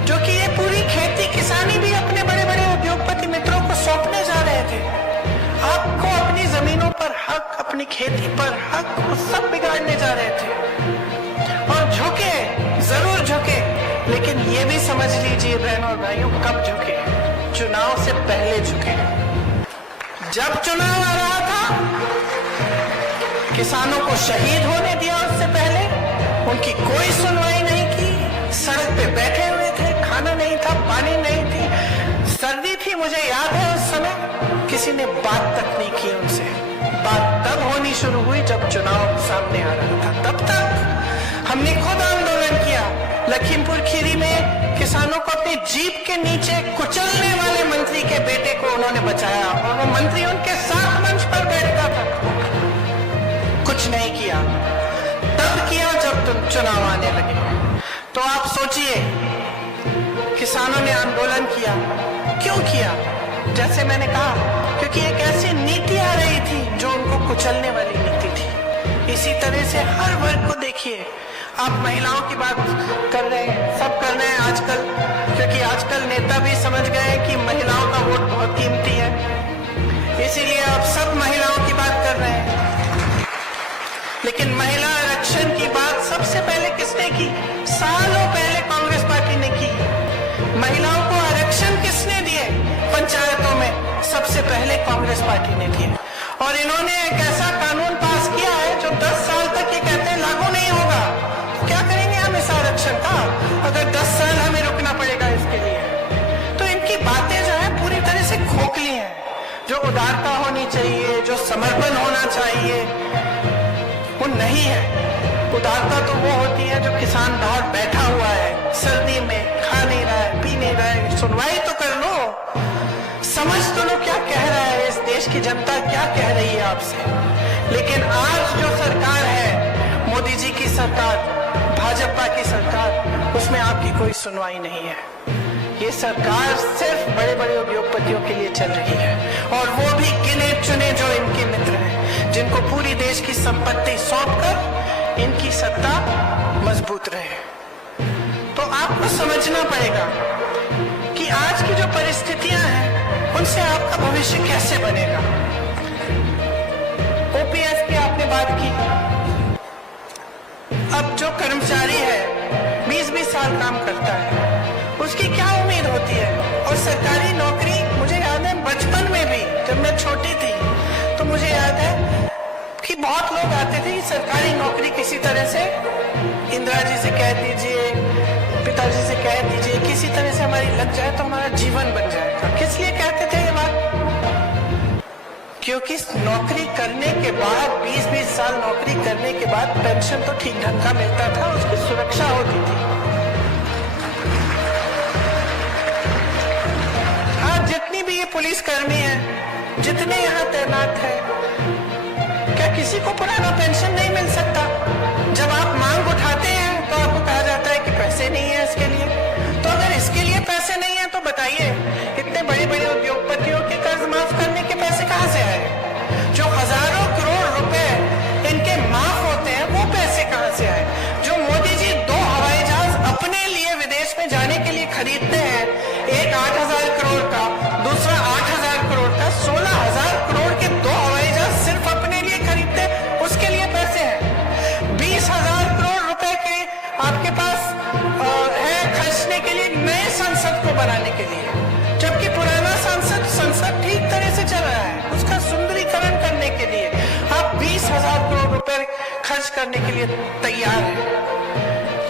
जो कि ये पूरी खेती किसानी भी अपने बड़े बड़े उद्योगपति मित्रों को सौंपने जा रहे थे। आपको अपनी जमीनों पर हक, अपनी खेती पर हक, वो सब बिगाड़ने जा रहे थे। और झुके, जरूर झुके, लेकिन ये भी समझ लीजिए बहनों और भाइयों, कब झुके? चुनाव से पहले झुके। जब चुनाव आ रहा था, किसानों को शहीद होने दिया, उससे पहले उनकी कोई सुनवाई नहीं की। सड़क पे बैठे हुए थे, खाना नहीं था, पानी नहीं थी, सर्दी थी, मुझे याद है उस समय किसी ने बात तक नहीं की उनसे। बात तब होनी शुरू हुई जब चुनाव सामने आ रहा था। तब तक हमने खुद आंदोलन किया। लखीमपुर खीरी में किसानों को अपनी जीप के नीचे कुचलने वाले मंत्री के बेटे को उन्होंने बचाया, और वो मंत्री उनके साथ मंच पर बैठता था। कुछ नहीं किया। तब किया जब तुम चुनाव आने लगे। तो आप सोचिए, किसानों ने आंदोलन किया, क्यों किया? जैसे मैंने कहा, क्योंकि एक ऐसी नीति आ रही थी जो उनको कुचलने वाली नीति थी। इसी तरह से हर वर्ग को देखिए, आप महिलाओं की बात कर रहे हैं, सब कर रहे हैं आजकल, क्योंकि आजकल नेता भी समझ गए कि महिलाओं का वोट बहुत कीमती है, इसीलिए आप सब महिलाओं की बात कर रहे हैं। लेकिन महिला आरक्षण की बात सबसे पहले किसने की? सालों पहले कांग्रेस पार्टी ने की। महिलाओं को आरक्षण किसने दिए? पंचायतों में सबसे पहले कांग्रेस पार्टी ने दिए। और इन्होंने एक ऐसा कानून पास किया है जो 10 साल तक ये कहते हैं लागू नहीं होगा। तो क्या करेंगे हम इस आरक्षण का, अगर 10 साल हमें रुकना पड़ेगा इसके लिए? तो इनकी बातें जो है पूरी तरह से खोखली हैं। जो उदारता होनी चाहिए, जो समर्पण होना चाहिए, वो नहीं है। उदारता तो वो होती है जो किसान बाहर बैठा हुआ है, सर्दी में खा नहीं रहा है, पी नहीं रहा है, सुनवाई तो कर लो, समझ तो लो क्या कह रहा है, इस देश की जनता क्या कह रही है आपसे। लेकिन आज जो सरकार है, मोदी जी की सरकार, भाजपा की सरकार, उसमें आपकी कोई सुनवाई नहीं है। ये सरकार सिर्फ बड़े बड़े उद्योगपतियों के लिए चल रही है, और वो भी गिने चुने जो इनके मित्र हैं, जिनको पूरी देश की संपत्ति सौंपकर इनकी सत्ता मजबूत रहे। तो आपको समझना पड़ेगा कि आज की जो परिस्थितियां हैं, उनसे आपका भविष्य कैसे बनेगा। ओपीएस की आपने बात की। अब जो कर्मचारी है 20-20 साल काम करता है, उसकी क्या उम्मीद होती है? और सरकारी नौकरी, मुझे याद है बचपन में भी जब मैं छोटी थी तो मुझे याद है कि बहुत लोग आते थे कि सरकारी नौकरी किसी तरह से, इंदिरा जी से कह दीजिए, पिताजी से कह दीजिए, किसी तरह से हमारी लग जाए तो हमारा जीवन बन जाएगा। किस लिए कहते थे ये बात? क्योंकि नौकरी करने के बाद 20-20 साल नौकरी करने के बाद पेंशन तो ठीक ढंग का मिलता था, उसकी सुरक्षा होती थी। आज जितनी भी ये पुलिसकर्मी है, जितने यहाँ तैनात है, क्या किसी को पुराना पेंशन नहीं मिल सकता? जब आप मांग उठाते हैं तो आपको कहा जाता है कि पैसे नहीं है इसके लिए। तो अगर इसके लिए पैसे नहीं है तो बताइए, इतने बड़े बड़े उद्योगपतियों के कर्ज माफ करने के पैसे कहां से आए? जो हजारों करोड़ रुपए इनके माफ होते हैं, वो पैसे कहां से आए? जो मोदी जी 2 हवाई जहाज अपने लिए विदेश में जाने के लिए खरीदते हैं, एक 8,000 करोड़ का, दूसरा 8,000 करोड़ का, 16,000 करोड़ के 2 हवाई जहाज सिर्फ अपने लिए खरीदते हैं, उसके लिए पैसे हैं। 20,000 करोड़ रुपए के आपके पास है खर्चने के लिए नए संसद को बनाने के लिए, जबकि पुराना संसद ठीक तरह से चल रहा है। उसका सुंदरीकरण करने के लिए आप 20,000 करोड़ रुपए खर्च करने के लिए तैयार हैं,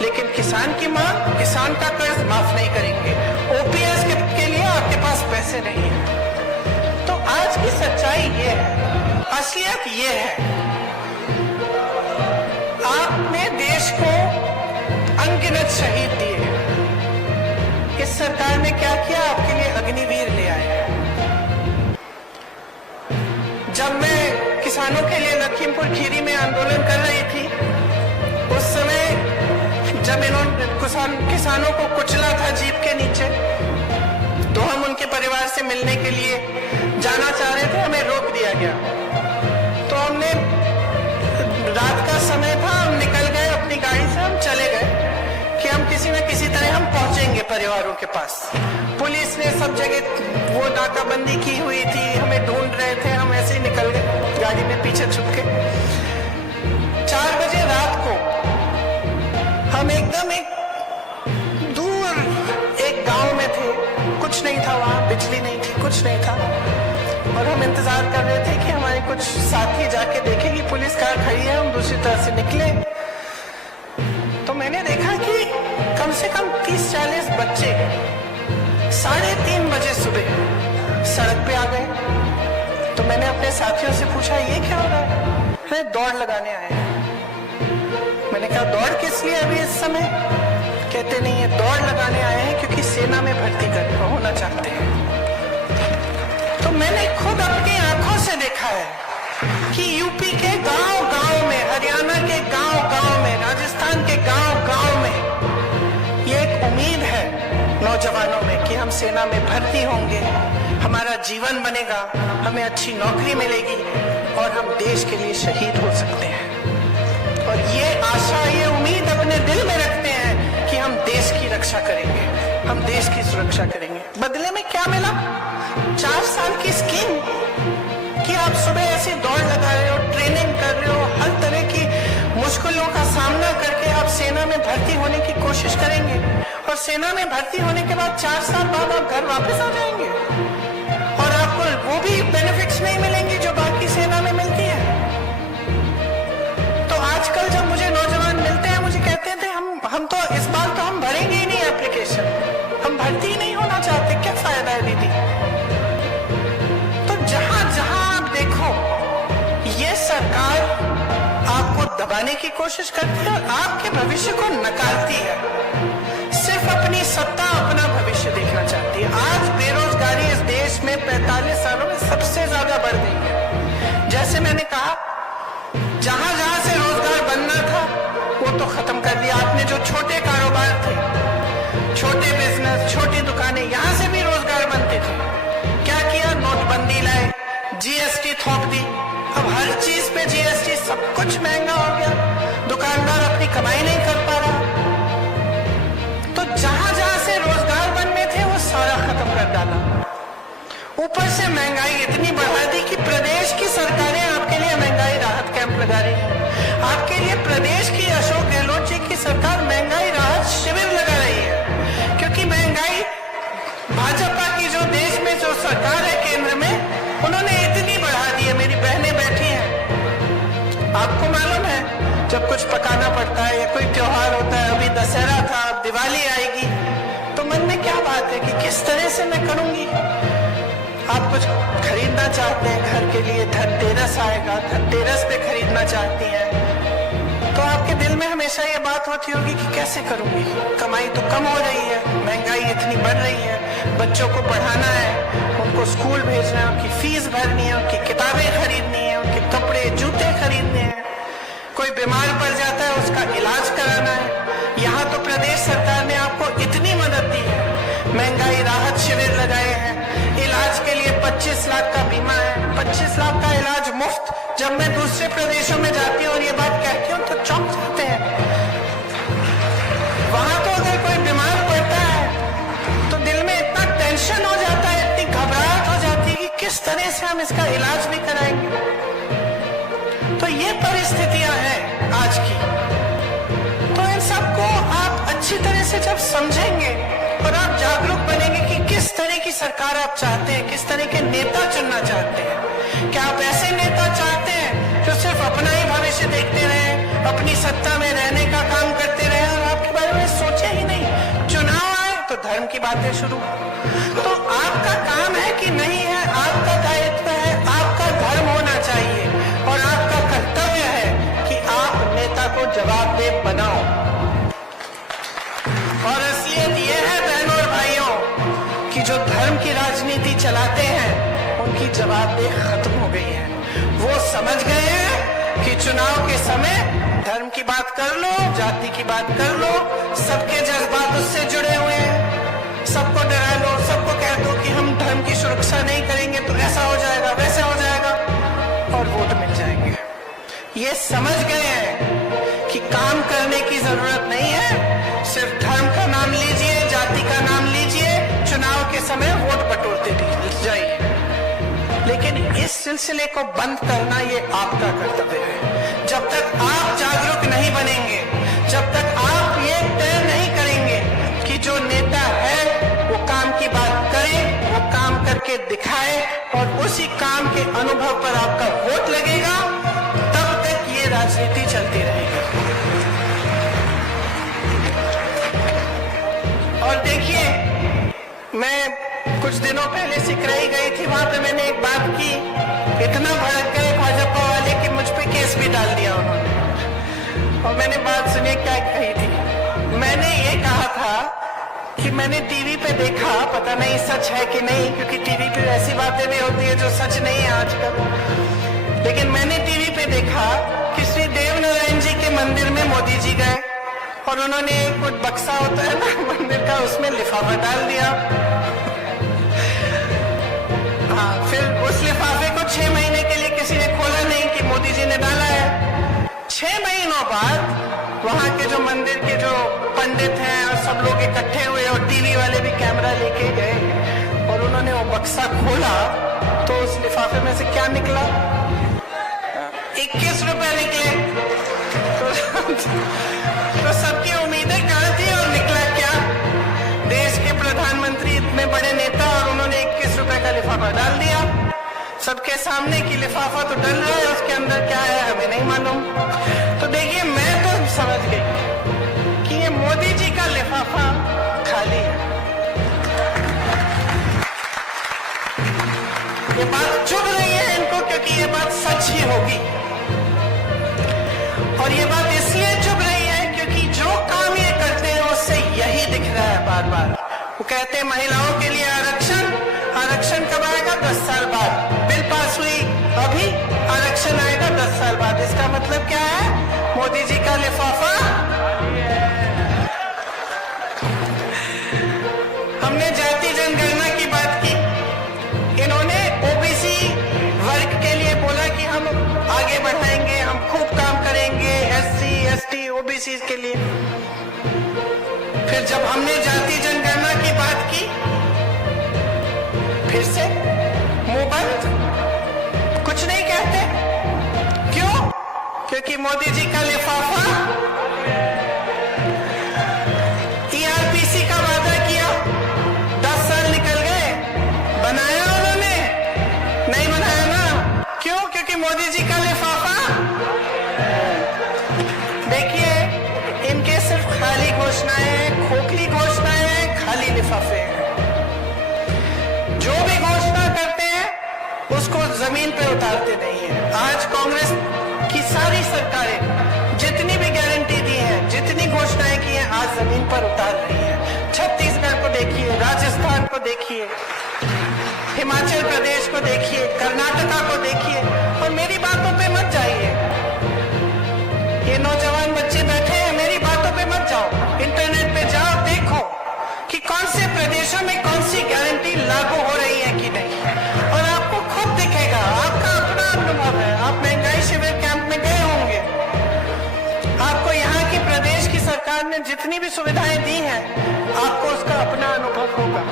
लेकिन किसान की मांग, किसान का कर्ज माफ नहीं करेंगे। ओपीएस के लिए आपके पास पैसे नहीं है। तो आज की सच्चाई ये है, असलियत ये है, आपने देश को अनगिनत शहीद दिए, सरकार ने क्या किया, आपके लिए अग्निवीर ले आए। जब मैं किसानों के लिए लखीमपुर खीरी में आंदोलन कर रही थी, उस समय जब इन्होंने किसानों को कुचला था जीप के नीचे, तो हम उनके परिवार से मिलने के लिए जाना चाह रहे थे, हमें रोक दिया गया। तो हमने, रात का समय था, हम निकल गए अपनी गाड़ी से, हम चले गए कि हम किसी न किसी तरह हम पहुंचेंगे परिवारों के पास। पुलिस ने सब जगह वो नाकाबंदी की हुई थी, हमें ढूंढ रहे थे, हम ऐसे ही निकल गए गाड़ी में पीछे छुप के। 4 बजे रात को हम एकदम एक दूर एक गांव में थे, कुछ नहीं था वहां, बिजली नहीं थी, कुछ नहीं था, और हम इंतजार कर रहे थे कि हमारे कुछ साथी जाके देखेंगे पुलिस कार खड़ी है, हम दूसरी तरफ से निकले। तो मैंने देखा कि कम से कम 30-40 बच्चे 3:30 बजे सुबह सड़क पे आ गए। तो मैंने अपने साथियों से पूछा, ये क्या हो रहा है? अरे दौड़ लगाने आए हैं। मैंने कहा, दौड़ किस लिए अभी इस समय? कहते नहीं, ये दौड़ लगाने आए हैं क्योंकि सेना में भर्ती होना चाहते हैं। तो मैंने खुद अपनी आंखों से देखा है कि यूपी के गांव-गांव में, हरियाणा के गांव-गांव में, राजस्थान के गांव-गांव में ये एक उम्मीद है नौजवानों में कि हम सेना में भर्ती होंगे, हमारा जीवन बनेगा, हमें अच्छी नौकरी मिलेगी और हम देश के लिए शहीद हो सकते हैं। और ये आशा, ये उम्मीद अपने दिल में रखते हैं कि हम देश की रक्षा करेंगे, हम देश की सुरक्षा करेंगे। बदले में क्या मिला? 4 साल की स्कीम कि आप सुबह ऐसी दौड़ लगा रहे हो, ट्रेनिंग कर रहे हो, हर तरह की मुश्किलों का सामना करके आप सेना में भर्ती होने की कोशिश करेंगे, और सेना में भर्ती होने के बाद 4 साल बाद आप घर वापस आ जाएंगे और आपको वो भी बेनिफिट्स नहीं मिलेंगी जो बाकी सेना में मिलती है। तो आजकल जब मुझे नौजवान मिलते हैं, मुझे कहते थे हम तो इस बार तो हम भरेंगे ही नहीं एप्लीकेशन, हम भर्ती ही नहीं होना चाहते, क्या फायदा है दीदी? तो जहां जहां आप देखो, ये सरकार आपको दबाने की कोशिश करती है और आपके भविष्य को नकारती है, सिर्फ अपनी सत्ता, अपना भविष्य देखना चाहती है। आज बेरोजगारी इस देश में 45 सालों में सबसे ज्यादा बढ़ गई है। जैसे मैंने कहा, जहां जहां से रोजगार बनना था वो तो खत्म कर दिया आपने। जो छोटे कारोबार थे, छोटे बिजनेस, छोटी दुकानें, यहां से भी रोजगार बनते थे, क्या किया? नोटबंदी लाए, जीएसटी थोप दी, अब हर चीज पे जीएसटी, सब कुछ महंगा हो गया, दुकानदार अपनी कमाई नहीं कर पा रहा। तो जहां जहां से रोजगार बनने थे वो सारा खत्म कर डाला। ऊपर से महंगाई इतनी बढ़ा दी कि प्रदेश की सरकारें आपके लिए महंगाई राहत कैंप लगा रही है। आपके लिए प्रदेश की अशोक गहलोत जी की सरकार महंगाई राहत शिविर लगा रही है, क्योंकि महंगाई भाजपा की जो देश में जो सरकार है केंद्र में, उन्होंने इतनी बढ़ा दी है। मेरी बहनें बैठी हैं, आपको मालूम है जब कुछ पकाना पड़ता है या कोई त्योहार होता है, अभी दशहरा था, अब दिवाली आएगी, तो मन में क्या बात है कि किस तरह से मैं करूंगी। आप कुछ खरीदना चाहते हैं घर के लिए, धनतेरस आएगा, धनतेरस पे खरीदना चाहती हैं, तो आपके दिल में हमेशा ये बात होती होगी कि कैसे करूंगी, कमाई तो कम हो रही है, महंगाई इतनी बढ़ रही है, बच्चों को पढ़ाना है, उनको स्कूल भेजना है, उनकी फीस भरनी है, उनकी किताबें खरीदनी है, उनके कपड़े जूते खरीदने हैं, कोई बीमार पड़ जाता है उसका इलाज कराना है। यहाँ तो प्रदेश सरकार ने आपको इतनी मदद दी है, महंगाई राहत शिविर लगाए हैं, इलाज के लिए 25 लाख का बीमा है, 25 लाख का इलाज मुफ्त। जब मैं दूसरे प्रदेशों में जाती हूँ और ये बात कहती हूँ तो चौंक जाते हैं। वहां तो अगर कोई बीमार पड़ता है तो दिल में इतना टेंशन हो जाता है, इतनी घबराहट हो जाती है कि किस तरह से हम इसका इलाज भी कराएंगे। तो ये परिस्थितियां हैं आज की। तो इन सबको आप अच्छी तरह से जब समझेंगे और आप जागरूक बनेंगे कि किस तरह की सरकार आप चाहते हैं, किस तरह के नेता चुनना चाहते हैं। क्या आप ऐसे नेता चाहते हैं जो सिर्फ अपना ही भविष्य देखते रहे, अपनी सत्ता में रहने का काम करते रहे और आपके बारे में सोचे ही नहीं? चुनाव आए तो धर्म की बातें शुरू। तो आपका काम है कि नहीं है, आपका दायित्व है, आपका धर्म होना चाहिए और आपका कर्तव्य है कि आप नेता को जवाबदेह बनाओ। और असलियत यह है बहनों और भाइयों जवाबदेही खत्म हो गई है। वो समझ गए हैं कि चुनाव के समय धर्म की बात कर लो, जाति की बात कर लो, सबके जज्बात उससे जुड़े हुए हैं। सबको डरा लो, सबको कह दो कि हम धर्म की सुरक्षा नहीं करेंगे तो ऐसा हो जाएगा, वैसा हो जाएगा, और वोट मिल जाएंगे। ये समझ गए हैं कि काम करने की जरूरत नहीं है, सिर्फ धर्म का नाम लीजिए, जाति का नाम लीजिए, चुनाव के समय वोट बटोरते जाइए। लेकिन इस सिलसिले को बंद करना ये आपका कर्तव्य है। जब तक आप जागरूक नहीं बनेंगे, जब तक आप ये तय नहीं करेंगे कि जो नेता है वो काम की बात करे, वो काम करके दिखाए और उसी काम के अनुभव पर आपका वोट लगेगा, तब तक ये राजनीति चलती रहेगी। और देखिए, मैं कुछ दिनों पहले सिकराई गई थी, वहां पे मैंने एक बात की, इतना भड़क गए भाजपा वाले कि मुझ पे केस भी डाल दिया उन्होंने। और मैंने बात सुनिए क्या कही थी। मैंने ये कहा था कि मैंने टीवी पे देखा, पता नहीं सच है कि नहीं, क्योंकि टीवी पे ऐसी बातें भी होती है जो सच नहीं है आजकल। लेकिन मैंने टीवी पे देखा कि श्री देवनारायण जी के मंदिर में मोदी जी गए और उन्होंने कुछ बक्सा होता है ना मंदिर का, उसमें लिफाफा डाल दिया। हाँ, फिर उस लिफाफे को 6 महीने के लिए किसी ने खोला नहीं कि मोदी जी ने डाला है। 6 महीनों बाद वहां के जो मंदिर के जो पंडित हैं और सब लोग इकट्ठे हुए और टीवी वाले भी कैमरा लेके गए और उन्होंने वो बक्सा खोला तो उस लिफाफे में से क्या निकला? 21 रुपए निकले। तो सबकी उम्मीदें कहां थी और निकला क्या? देश के प्रधानमंत्री इतने बड़े नेता और उन्होंने 21 रुपए का लिफाफा डाल दिया सबके सामने। की लिफाफा तो डल रहा है, उसके अंदर क्या है हमें नहीं मालूम। तो देखिए, मैं तो समझ गई कि ये मोदी जी का लिफाफा खाली है। ये बात चुभ रही है इनको क्योंकि ये बात सच ही होगी। और ये बात इसलिए चुभ रही है क्योंकि जो काम ये करते हैं उससे यही दिख रहा है बार बार। वो कहते हैं महिलाओं के लिए आरक्षण, आरक्षण कब आएगा? 10 साल बाद। बिल पास हुई, अभी आरक्षण आएगा 10 साल बाद। इसका मतलब क्या है? मोदी जी का लिफाफा। हमने जाति जनगणना की बात की, इन्होंने ओबीसी वर्ग के लिए बोला कि हम आगे बढ़ाएंगे, हम खूब काम करेंगे एससी, एसटी, ओबीसी के लिए। फिर जब हमने जाति जनगणना की बात की, फिर से मुंह बंद, कुछ नहीं कहते। क्यों? क्योंकि मोदी जी का लिफाफा। ईआरपीसी का वादा किया, 10 साल निकल गए, बनाया उन्होंने? नहीं बनाया ना। क्यों? क्योंकि मोदी जी का लिफाफा। देखिए, इनके सिर्फ खाली घोषणाएं, खोखली घोषणाएं, खाली लिफाफे हैं। जो भी घोषणा करते हैं उसको जमीन पे उतारते नहीं है। आज कांग्रेस की सारी सरकारें जितनी भी गारंटी दी है, जितनी घोषणाएं की हैं, आज जमीन पर उतार रही है। छत्तीसगढ़ को देखिए, राजस्थान को देखिए, हिमाचल प्रदेश को देखिए, कर्नाटका को देखिए, और मेरी बातों पे मत जाइए। ये नौजवान बच्चे बैठे हैं, मेरी बातों पे मत जाओ, इंटरनेट पे जाओ, देखो कि कौन से प्रदेशों में कौन सी गारंटी लागू हो रही है कि नहीं, और आपको खुद दिखेगा। आपका अपना अनुभव है, आप महंगाई शिविर कैंप में गए होंगे, आपको यहाँ की प्रदेश की सरकार ने जितनी भी सुविधाएं दी हैं, आपको उसका अपना अनुभव होगा।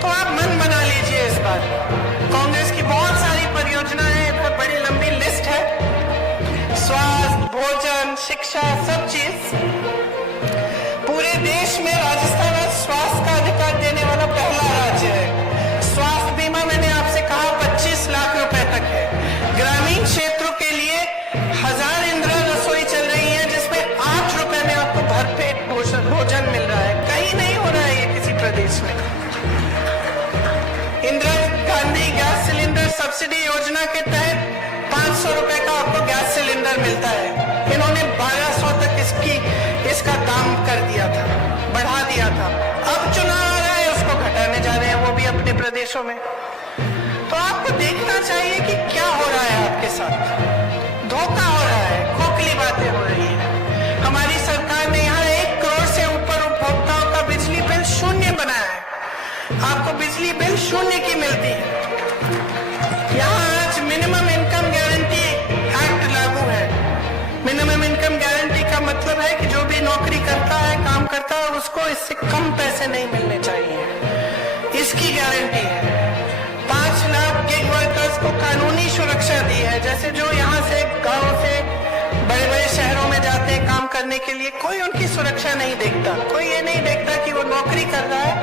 तो आप मन बना लीजिए इस बार। कांग्रेस की बहुत सारी परियोजनाएं हैं, इधर बड़ी लंबी लिस्ट है, स्वास्थ्य, भोजन, शिक्षा, सब चीज। पूरे देश में राजस्थान आज स्वास्थ्य का अधिकार देने वाला पहला राज्य है। स्वास्थ्य बीमा मैंने आपसे कहा 25 लाख रुपए तक है। ग्रामीण क्षेत्रों के लिए 1000 इंदिरा रसोई चल रही है, जिसमें 8 रुपए में आपको भरपेट भोजन मिल रहा है। कहीं नहीं हो रहा है ये किसी प्रदेश में। Indira Gandhi gas cylinder subsidy योजना के तहत 500 रुपए का आपको गैस सिलेंडर मिलता है। इन्होंने 1200 तक इसका दाम कर दिया था, बढ़ा दिया था। अब चुनाव आ रहा है, उसको घटाने जा रहे हैं, वो भी अपने प्रदेशों में। तो आपको देखना चाहिए कि क्या हो रहा है आपके साथ। धोखा हो रहा है, खोखली बातें हो रही है। हमारी सरकार ने यहाँ 1 करोड़ से ऊपर उपभोक्ताओं का बिजली बिल शून्य बनाया है। आपको बिजली बिल शून्य की मिलती है। यहाँ आज मिनिमम इनकम गारंटी एक्ट लागू है। मिनिमम इनकम गारंटी का मतलब है कि जो भी नौकरी करता है, काम करता है, उसको इससे कम पैसे नहीं मिलने चाहिए, इसकी गारंटी है। 5 लाख गिग वर्कर्स को कानूनी सुरक्षा दी है। जैसे जो यहाँ से गांव से बड़े बड़े शहरों में जाते हैं काम करने के लिए, कोई उनकी सुरक्षा नहीं देखता। कोई ये नहीं देखता कि वो नौकरी कर रहा है,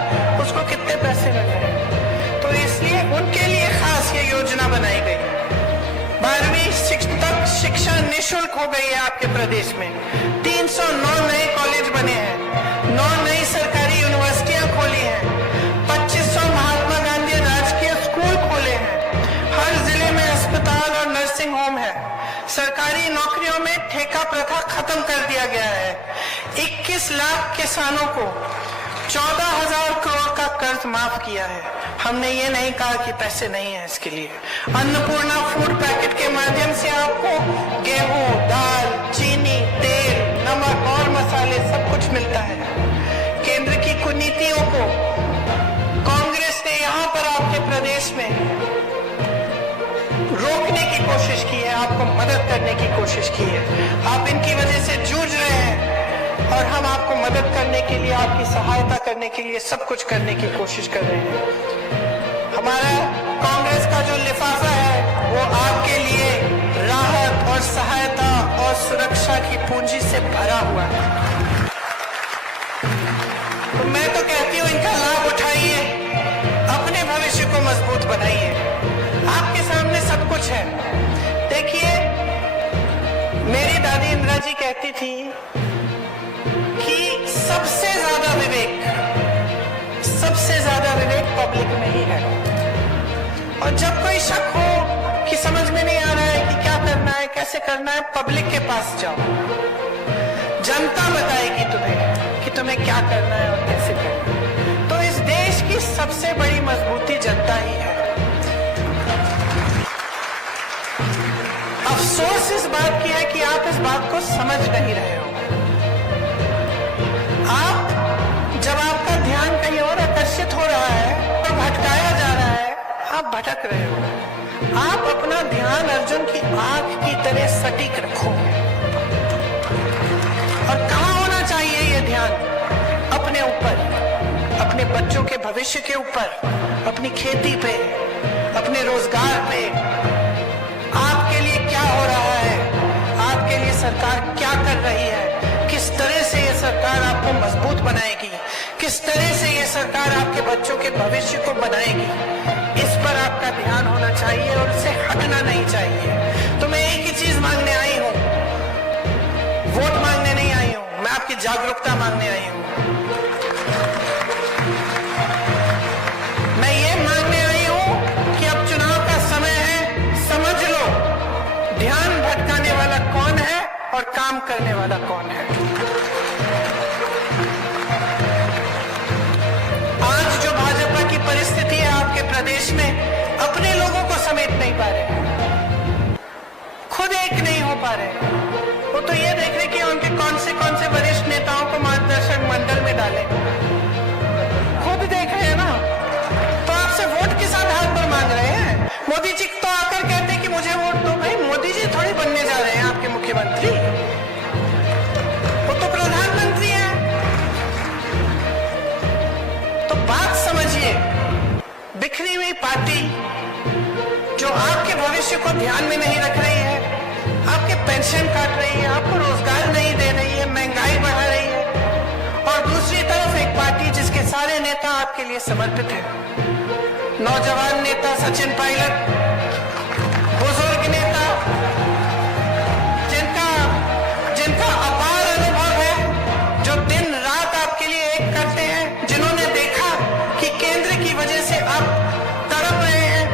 उसको कितने पैसे मिल रहे हैं। तो इसलिए उनके लिए खास ये योजना बनाई गई है। 12वीं तक शिक्षा निःशुल्क हो गई है आपके प्रदेश में। 309 नए कॉलेज बने हैं, 9 नई सरकारी यूनिवर्सिटियां खोली हैं, 2500 महात्मा गांधी राजकीय स्कूल खोले हैं। हर जिले में अस्पताल और नर्सिंग होम है। सरकारी नौकरियों में ठेका प्रथा खत्म कर दिया गया है। 21 लाख किसानों को 14,000 करोड़ का कर्ज माफ किया है। हमने ये नहीं कहा कि पैसे नहीं है इसके लिए। अन्नपूर्णा फूड पैकेट के माध्यम से आपको गेहूं, दाल, चीनी, तेल, नमक और मसाले सब कुछ मिलता है। केंद्र की कुनीतियों को कांग्रेस ने यहाँ पर आपके प्रदेश में रोकने की कोशिश की है, आपको मदद करने की कोशिश की है। आप इनकी वजह से जूझ रहे हैं और हम आपको मदद करने के लिए, आपकी सहायता करने के लिए सब कुछ करने की कोशिश कर रहे हैं। हमारा कांग्रेस का जो लिफाफा है वो आपके लिए राहत और सहायता और सुरक्षा की पूंजी से भरा हुआ है। तो मैं तो कहती हूँ इनका लाभ उठाइए, अपने भविष्य को मजबूत बनाइए। आपके सामने सब कुछ है। देखिए, मेरी दादी इंदिरा जी कहती थी कि सबसे ज्यादा विवेक पब्लिक में ही है। और जब कोई शक हो कि समझ में नहीं आ रहा है कि क्या करना है, कैसे करना है, पब्लिक के पास जाओ। जनता बताएगी तुम्हें कि तुम्हें क्या करना है और कैसे करना है। तो इस देश की सबसे बड़ी मजबूती जनता ही है। अफसोस इस बात की है कि आप इस बात को समझ नहीं रहे हो। जब आपका ध्यान कहीं और आकर्षित हो रहा है और भटकाया जा रहा है, आप भटक रहे हो। आप अपना ध्यान अर्जुन की आंख की तरह सटीक रखो। और कहाँ होना चाहिए ये ध्यान? अपने ऊपर, अपने बच्चों के भविष्य के ऊपर, अपनी खेती पे, अपने रोजगार पे। आपके लिए क्या हो रहा है, आपके लिए सरकार क्या कर रही है, किस तरह से ये सरकार आपको मजबूत बनाएगी, किस तरह से ये सरकार आपके बच्चों के भविष्य को बनाएगी, इस पर आपका ध्यान होना चाहिए और इससे हटना नहीं चाहिए। तो मैं एक ही चीज मांगने आई हूं, वोट मांगने नहीं आई हूं, मैं आपकी जागरूकता मांगने आई हूं। मैं ये मांगने आई हूं कि अब चुनाव का समय है, समझ लो ध्यान भटकाने वाला कौन है और काम करने वाला कौन है। आज जो भाजपा की परिस्थिति है आपके प्रदेश में, अपने लोगों को समेट नहीं पा रहे, खुद एक नहीं हो पा रहे। वो तो ये देख रहे कि उनके कौन से वरिष्ठ नेताओं को मार्गदर्शक मंडल में डालें, खुद देख रहे हैं ना। तो आपसे वोट के साथ हाथ पर मांग रहे हैं। मोदी जी तो आकर कहते हैं कि मुझे वोट दो। भाई मोदी जी थोड़ी बनने जा रहे हैं आपके मुख्यमंत्री, वो तो प्रधानमंत्री हैं। तो बात समझिए, बिखरी हुई पार्टी जो आपके भविष्य को ध्यान में नहीं रख रही है, आपके पेंशन काट रही है, आपको रोजगार नहीं दे रही है, महंगाई बढ़ा रही है, और दूसरी तरफ एक पार्टी जिसके सारे नेता आपके लिए समर्पित है। नौजवान नेता सचिन पायलट, बुजुर्ग नेता जिनका अपार अनुभव है, जो दिन रात आपके लिए एक करते हैं, जिन्होंने देखा कि केंद्र की वजह से आप तड़प रहे हैं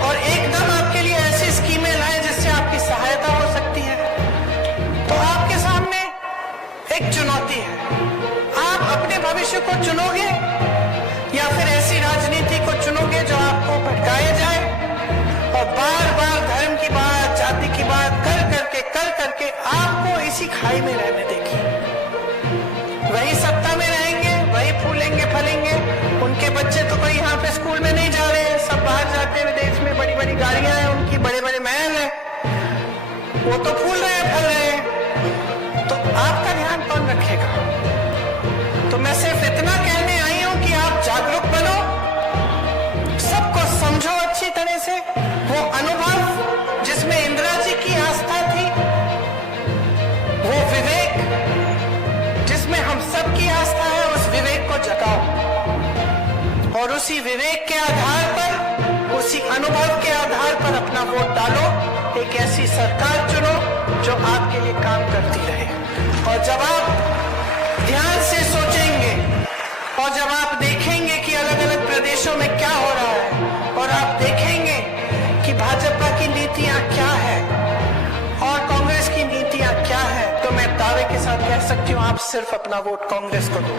और एकदम आपके लिए ऐसी स्कीमें लाए जिससे आपकी सहायता हो सकती है। तो आपके सामने एक चुनौती है, आप अपने भविष्य को चुनोगे या फिर ऐसी राजनीति को चुनोगे जो आपको भटकाए जाए इसी खाई में रहने देगी। वही सत्ता में रहेंगे, वही फूलेंगे फलेंगे। उनके बच्चे तो कोई यहाँ पे स्कूल में नहीं जा रहे हैं, सब बाहर जाते हैं विदेश में, बड़ी बड़ी गाड़ियां हैं उनकी, बड़े बड़े महल हैं, वो तो फूल रहे हैं, फल रहे हैं। तो आपका ध्यान कौन रखेगा? तो मैं सिर्फ इतना कहने आई हूं कि आप जागरूक बनो, सबको समझो अच्छी तरह से। वो अनुभव जिसमें इंदिरा जी की आस्था थी, वो विवेक जिसमें हम सबकी आस्था है, उस विवेक को जगाओ और उसी विवेक के आधार पर, उसी अनुभव के आधार पर अपना वोट डालो। एक ऐसी सरकार चुनो जो आपके लिए काम करती रहे। और जब आप ध्यान से सोचेंगे और जब आप देखेंगे कि अलग अलग प्रदेशों में क्या हो रहा है और आप देखेंगे कि भाजपा की नीतियां क्या है और कांग्रेस की नीतियां क्या है, तो मैं दावे के साथ कह सकती हूं आप सिर्फ अपना वोट कांग्रेस को दो,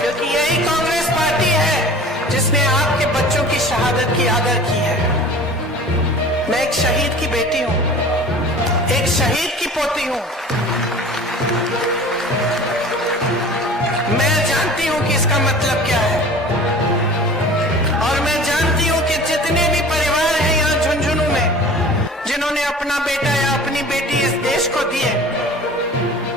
क्योंकि यही कांग्रेस पार्टी है जिसने आपके बच्चों की शहादत की आदर की है। मैं एक शहीद की बेटी हूं, एक शहीद की पोती हूं। मैं जानती हूं कि इसका मतलब क्या है और मैं जानती हूं कि जितने भी परिवार हैं यहां झुंझुनू में, जिन्होंने अपना बेटा या अपनी बेटी इस देश को दिए,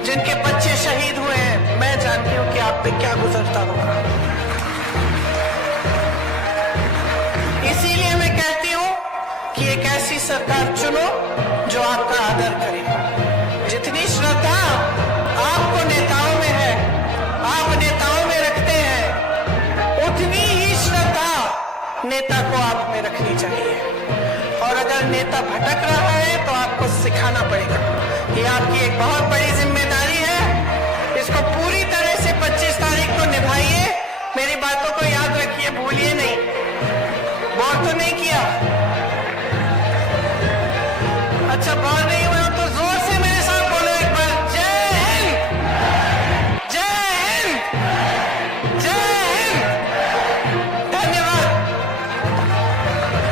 जिनके बच्चे शहीद हुए हैं, मैं जानती हूं कि आप पे क्या गुजरता होगा। इसीलिए मैं कहती हूं कि एक ऐसी सरकार चुनो जो आपका आदर करे। जितनी श्रद्धा आपको नेताओं में है, आप नेताओं में रखते हैं, उतनी ही श्रद्धा नेता को आप में रखनी चाहिए। और अगर नेता भटक रहा है तो आपको सिखाना पड़ेगा। ये आपकी एक बहुत बड़ी जिम्मेदारी